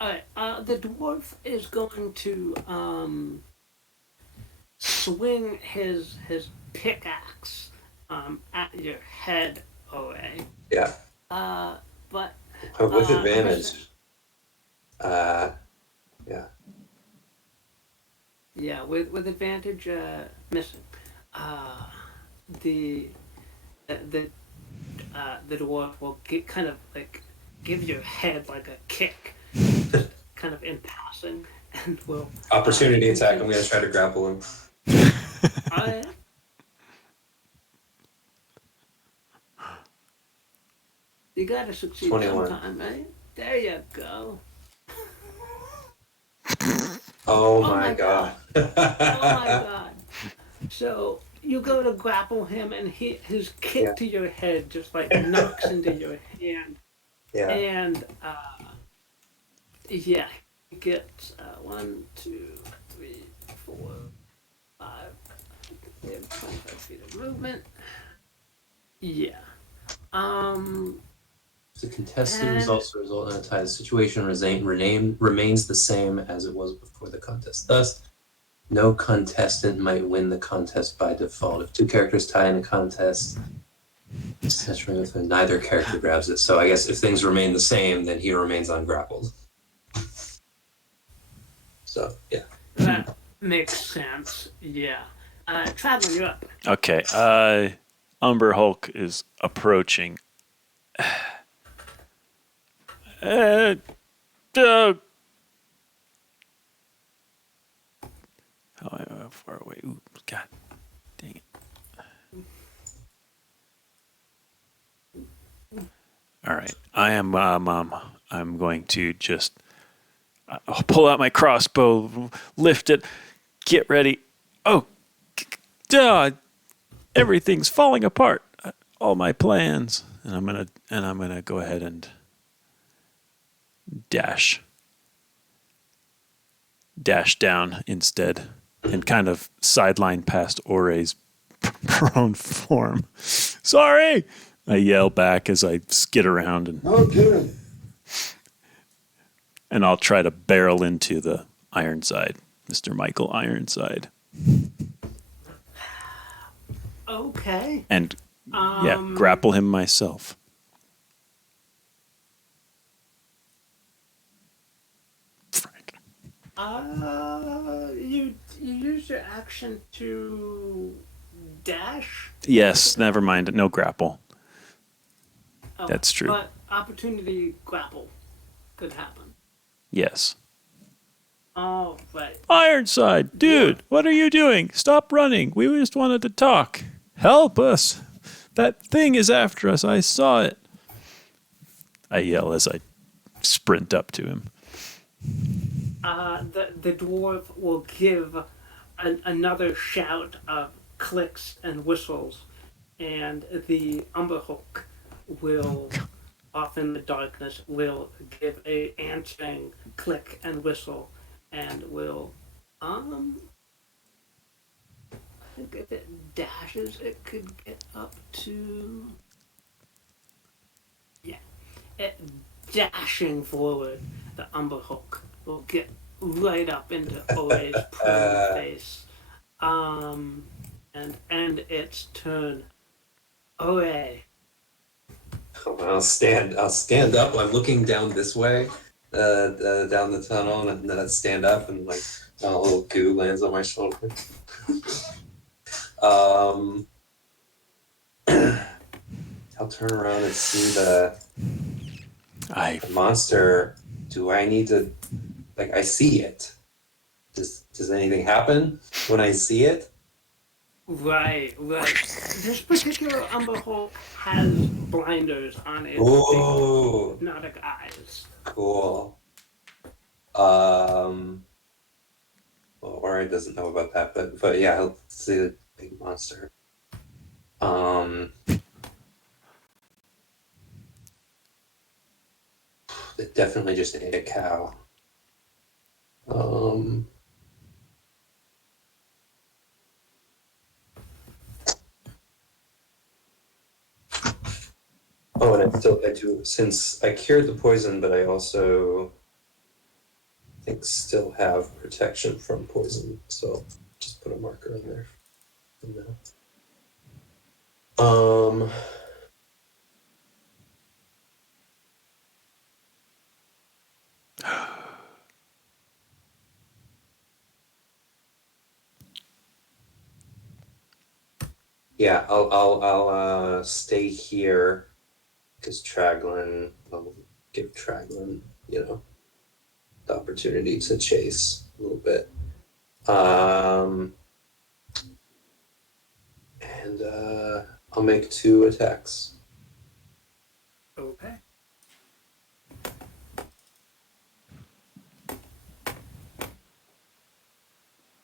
Alright, the dwarf is going to swing his pickaxe at your head, Ore. Yeah. But With advantage. Yeah. Yeah, with advantage, missing. The dwarf will kind of like give your head like a kick, kind of in passing, and will Opportunity attack. I'm gonna try to grapple him. I, you gotta succeed 21. sometime, right? There you go. Oh my god. Oh my god. So you go to grapple him, and his kick to your head just like knocks into your hand. Yeah. And he gets 1, 2, 3, 4, 5. We have 25 feet of movement. Yeah. The contested results result in a tie. The situation remains the same as it was before the contest. Thus, no contestant might win the contest by default. If two characters tie in a contest, That's right. If neither character grabs it. So I guess if things remain the same, then he remains ungrappled. So, yeah. That makes sense. Yeah. Traveling, you're up. Okay. Umber Hulk is approaching. How far away? Ooh, God dang it. All right. I'm going to just I'll pull out my crossbow, lift it, get ready. Oh, duh, everything's falling apart. All my plans. And I'm gonna go ahead and dash down instead and kind of sideline past Ore's prone form. Sorry! I yell back as I skid around Okay. and I'll try to barrel into the Ironside, Mr. Michael Ironside. Okay. And grapple him myself. Frank. You use your action to dash? Yes, never mind. No grapple. Oh, That's true. But opportunity grapple could happen. Yes. Oh, right. Ironside, dude, what are you doing? Stop running. We just wanted to talk. Help us. That thing is after us. I saw it. I yell as I sprint up to him. The dwarf will give another shout of clicks and whistles, and the Umber Hulk will, off in the darkness, will give a answering click and whistle, and will, I think if it dashes, it could get up to, yeah, it dashing forward, the Umber Hulk will get right up into Ore's prone face, and end its turn. Ore. I'll stand up. I'm looking down this way, down the tunnel, and then I'd stand up and like a little goo lands on my shoulder. I'll turn around and see the monster. Do I need to, like, I see it. Does anything happen when I see it? Right. This particular Umber Hulk has blinders on its Ooh, hypnotic eyes. cool. Well, Ori doesn't know about that, but yeah, I'll see the big monster. It definitely just ate a cow. Oh, and I do, since I cured the poison, but I also think still have protection from poison, so just put a marker in there. Yeah, I'll stay here because Traglin, I'll give Traglin, the opportunity to chase a little bit. And I'll make 2 attacks. Okay.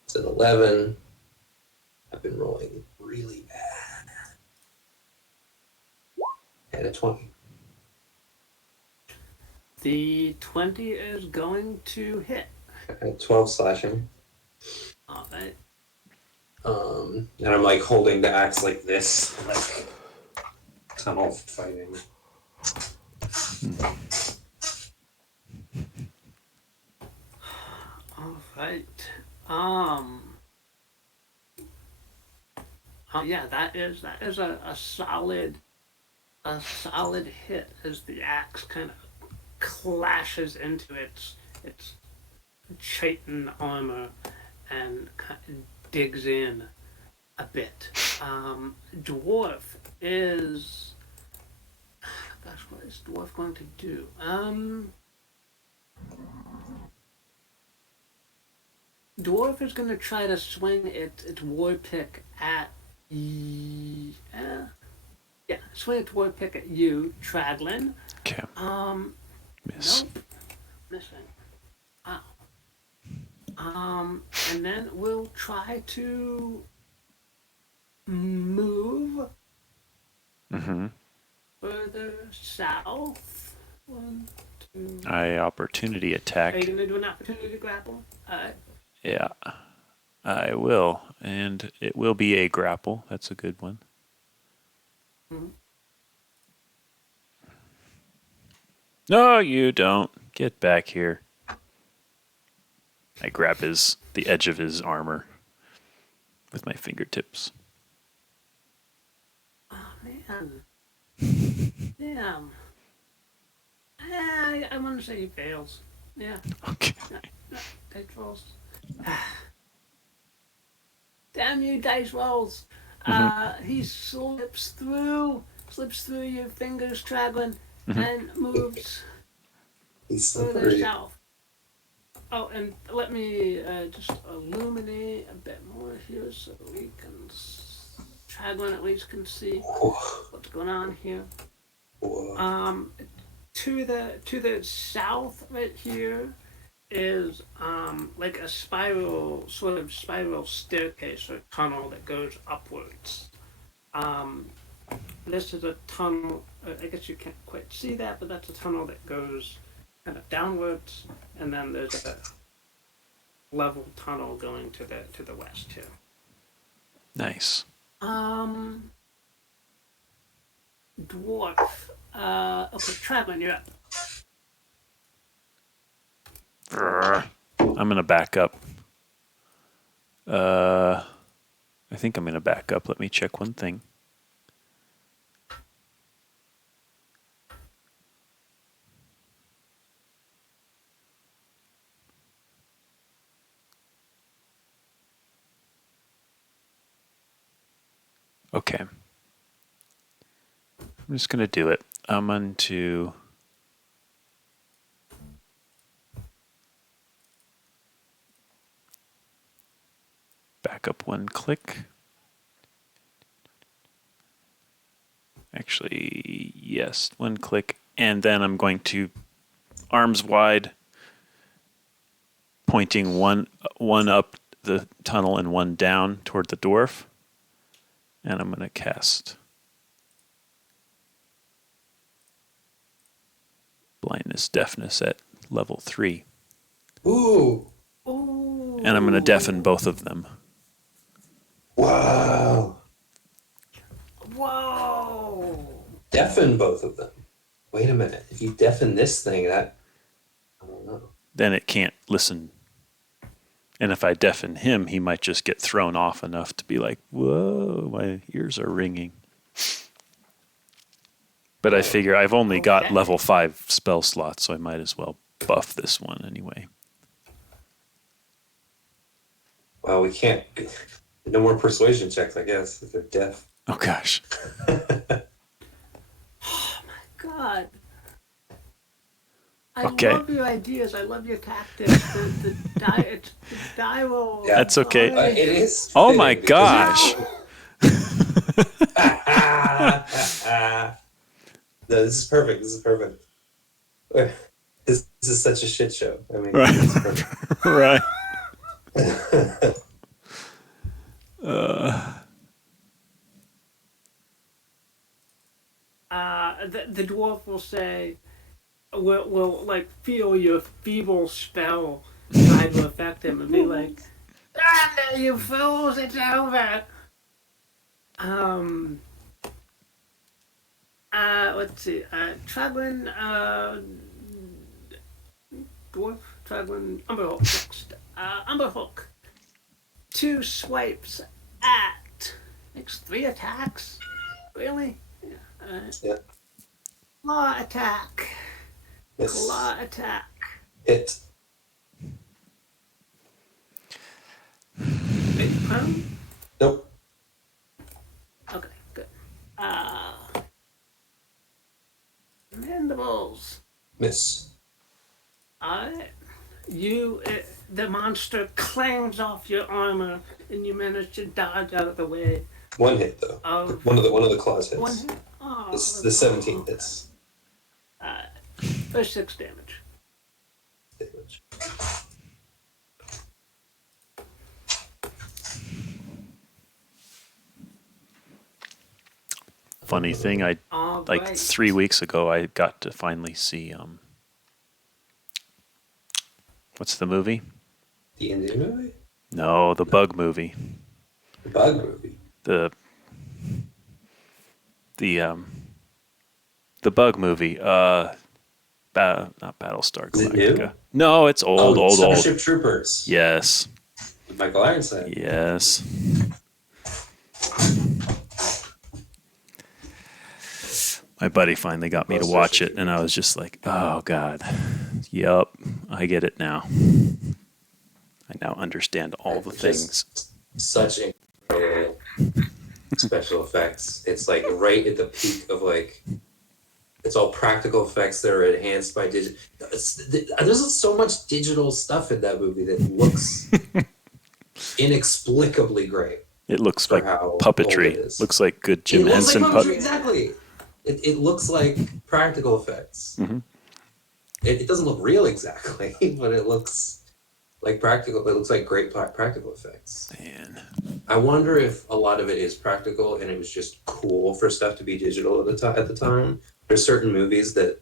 It's an 11. I've been rolling really bad. And a 20. The 20 is going to hit. At 12 slashing. All right. And I'm like holding the axe like this, like tunnel fighting. All right. Yeah, that is a solid a solid hit as the axe kind of clashes into its chitin armor and digs in a bit. Dwarf is, gosh, what is dwarf going to do? Dwarf is going to try to swing its war pick at. Swing its war pick at you, Tradlin. Okay. Miss. Nope, missing. Wow. And then we'll try to move further south. 1, 2. I opportunity attack. Are you going to do an opportunity grapple? Yeah, I will, and it will be a grapple. That's a good one. Mm-hmm. No, you don't. Get back here. I grab the edge of his armor with my fingertips. Oh, man. Damn. I'm going to say he fails. Yeah. Okay. Dice rolls. Damn you, dice rolls. He slips through your fingers, Traglin, and moves He's further slippery. south. Oh, and let me just illuminate a bit more here so we can, Traglin at least can see what's going on here. To the south right here is like a spiral staircase or tunnel that goes upwards. This is a tunnel. I guess you can't quite see that, but that's a tunnel that goes kind of downwards, and then there's a level tunnel going to the west too. Nice. Dwarf. Okay, Traveling, you're up. I'm gonna back up. I think I'm gonna back up. Let me check one thing. Okay. I'm just going to do it. I'm going to back up one click. Actually, yes, one click. And then I'm going to arms wide, pointing one up the tunnel and one down toward the dwarf. And I'm going to cast blindness, deafness at level 3. Ooh. And I'm going to deafen both of them. Wow. Whoa. Deafen both of them. Wait a minute. If you deafen this thing, I don't know. Then it can't listen. And if I deafen him, he might just get thrown off enough to be like, whoa, my ears are ringing. But I figure I've only got level 5 spell slots, so I might as well buff this one anyway. Well, we can't. No more persuasion checks, I guess, if they're deaf. Oh, gosh. Oh, my God. I Okay. love your ideas. I love your tactics. The die roll. Yeah. That's okay. It is. Oh, my fitting because- gosh. No, this is perfect. This is perfect. This is such a shit show. I mean, Right. it's perfect. Right. The dwarf will say, will like feel your feeble spell try to affect him and be like, "Ah, you fools, it's over." Let's see. Traveling, dwarf, traveling, Umberhook next. Umberhook. 2 swipes at. Makes 3 attacks. Really? Yeah. Yeah. Claw attack. Miss. Claw attack. Hit. Big prone? Nope. Okay, good. Mandibles. Miss. Alright. The monster clangs off your armor, and you manage to dodge out of the way. One hit though. Of One of the claws hits. one hit. Oh, The 17 hits. For 6 damage. Damage. Funny thing, like Right. 3 weeks ago, I got to finally see what's the movie? The Indian movie? No, the Bug movie. The Bug movie. The Bug movie. Not Battlestar Is it new? Galactica. No, it's old. Starship Troopers. Yes. With Michael Ironside. Yes. My buddy finally got me to watch it, and I was just like, oh, God. Yup, I get it now. I now understand all the things. Such incredible special effects. It's like right at the peak of like, it's all practical effects that are enhanced by digital. There's so much digital stuff in that movie that looks inexplicably great. It looks for like how old puppetry. it is. Looks like good Jim It looks Henson like puppetry. Exactly. It looks like practical effects. Mhm. It doesn't look real exactly, but it looks like practical. It looks like great practical effects. Man. I wonder if a lot of it is practical and it was just cool for stuff to be digital at the time. There's certain movies that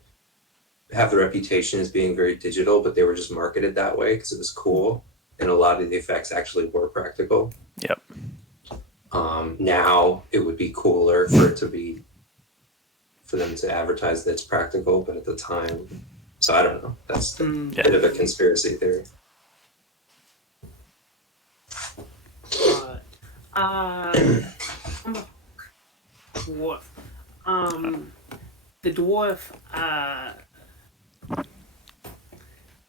have the reputation as being very digital, but they were just marketed that way because it was cool, and a lot of the effects actually were practical. Yep. Now it would be cooler for them to advertise that it's practical, but at the time, so I don't know. That's a bit of a conspiracy theory. Dwarf. The dwarf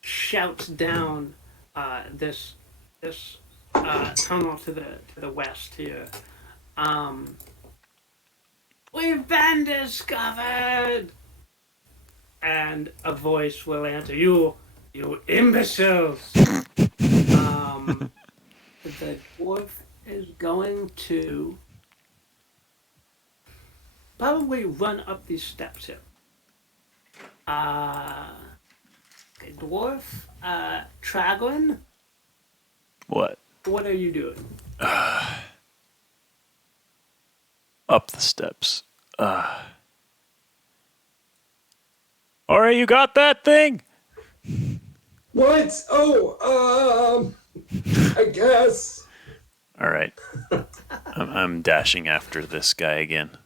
shouts down this tunnel to the west here. We've been discovered, and a voice will answer, "You imbeciles." The dwarf is going to probably run up these steps here. Okay, dwarf, Traglin, What? what are you doing? Up the steps. All right, you got that thing? What? Oh, I guess. All right. I'm dashing after this guy again.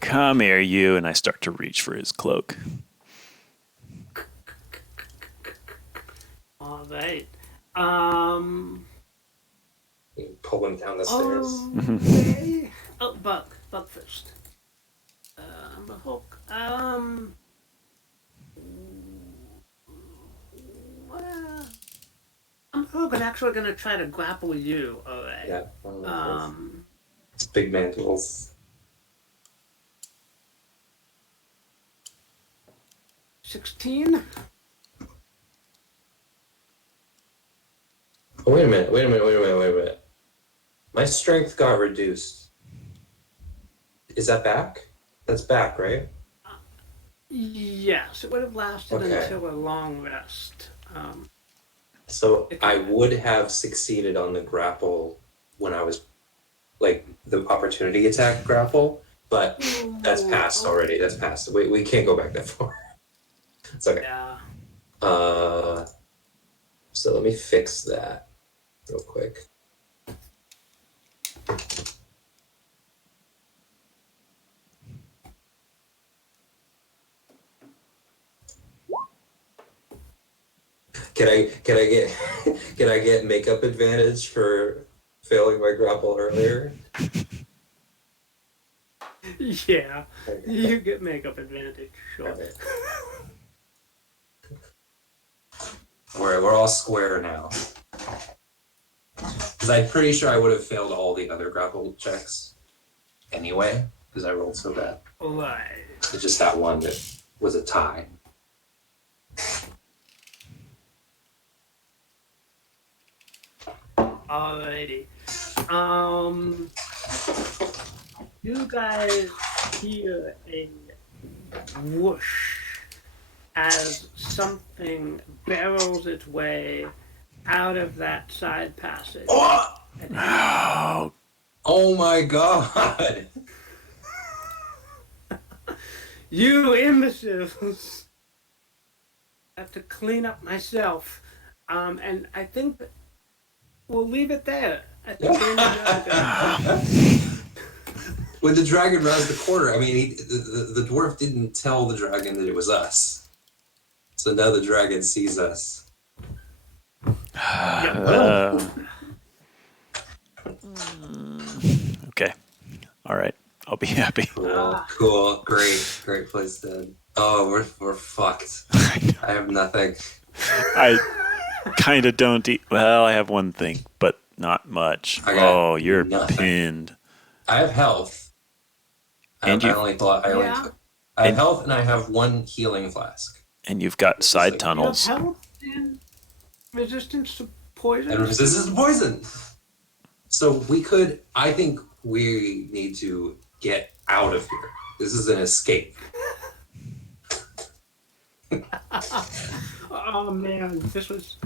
Come here, you. And I start to reach for his cloak. All right. You pull him down the stairs. Okay. Oh, Buck first. Hulk. Well, I'm actually gonna try to grapple you. All right. Yeah. It's big mandibles. 16. Oh, wait a minute. My strength got reduced. Is that back? That's back, right? Yes, it would have lasted Okay. until a long rest. So I would have succeeded on the grapple when I was, like, the opportunity attack grapple, but that's passed already. That's passed. We can't go back that far. It's okay. Yeah. So let me fix that real quick. Can I get can I get makeup advantage for failing my grapple earlier? Yeah, you get makeup advantage. Sure. Okay. We're all square now. Because I'm pretty sure I would have failed all the other grapple checks anyway, because I rolled so bad. Right. It's just that one that was a tie. Alrighty. You guys hear a whoosh as something barrels its way out of that side passage. Oh! Oh, Oh my god! You imbeciles! I have to clean up myself. And I think that we'll leave it there. I think we're in the When the dragon roused the corner, I mean, the dwarf didn't tell the dragon that it was us. So now the dragon sees us. okay. All right. I'll be happy. Cool. Great place to end. Oh, we're fucked. I have nothing. I kind of don't eat. Well, I have one thing, but not much. Oh, you're nothing. pinned. I have health. And I have health, and I have one healing flask. And you've got side tunnels. You have health and resistance to poison. And resistance to poison. So I think we need to get out of here. This is an escape. Oh man, this was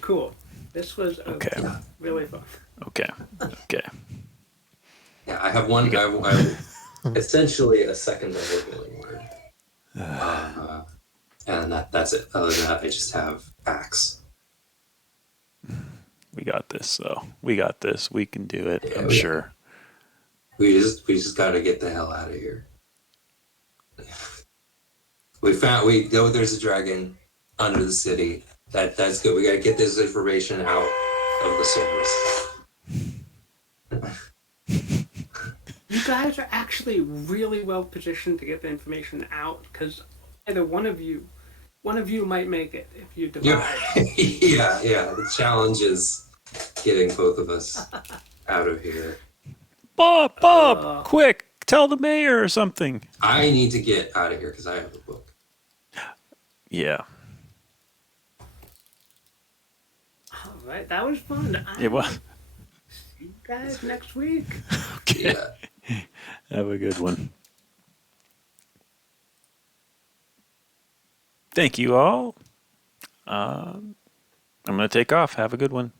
cool. This was Okay. really fun. Okay. Yeah, I have one. I essentially a second level healing word, and that's it. Other than that, I just have axe. We got this, though. We got this. We can do it. Yeah, I'm sure. We just got to get the hell out of here. We know there's a dragon under the city. That's good. We got to get this information out of the service. You guys are actually really well positioned to get the information out because either one of you might make it if you divide. Yeah. The challenge is getting both of us out of here. Bob, quick, tell the mayor or something. I need to get out of here because I have a book. Yeah. All right, that was fun. It was. See you guys next week. Okay. Yeah. Have a good one. Thank you all. I'm going to take off. Have a good one.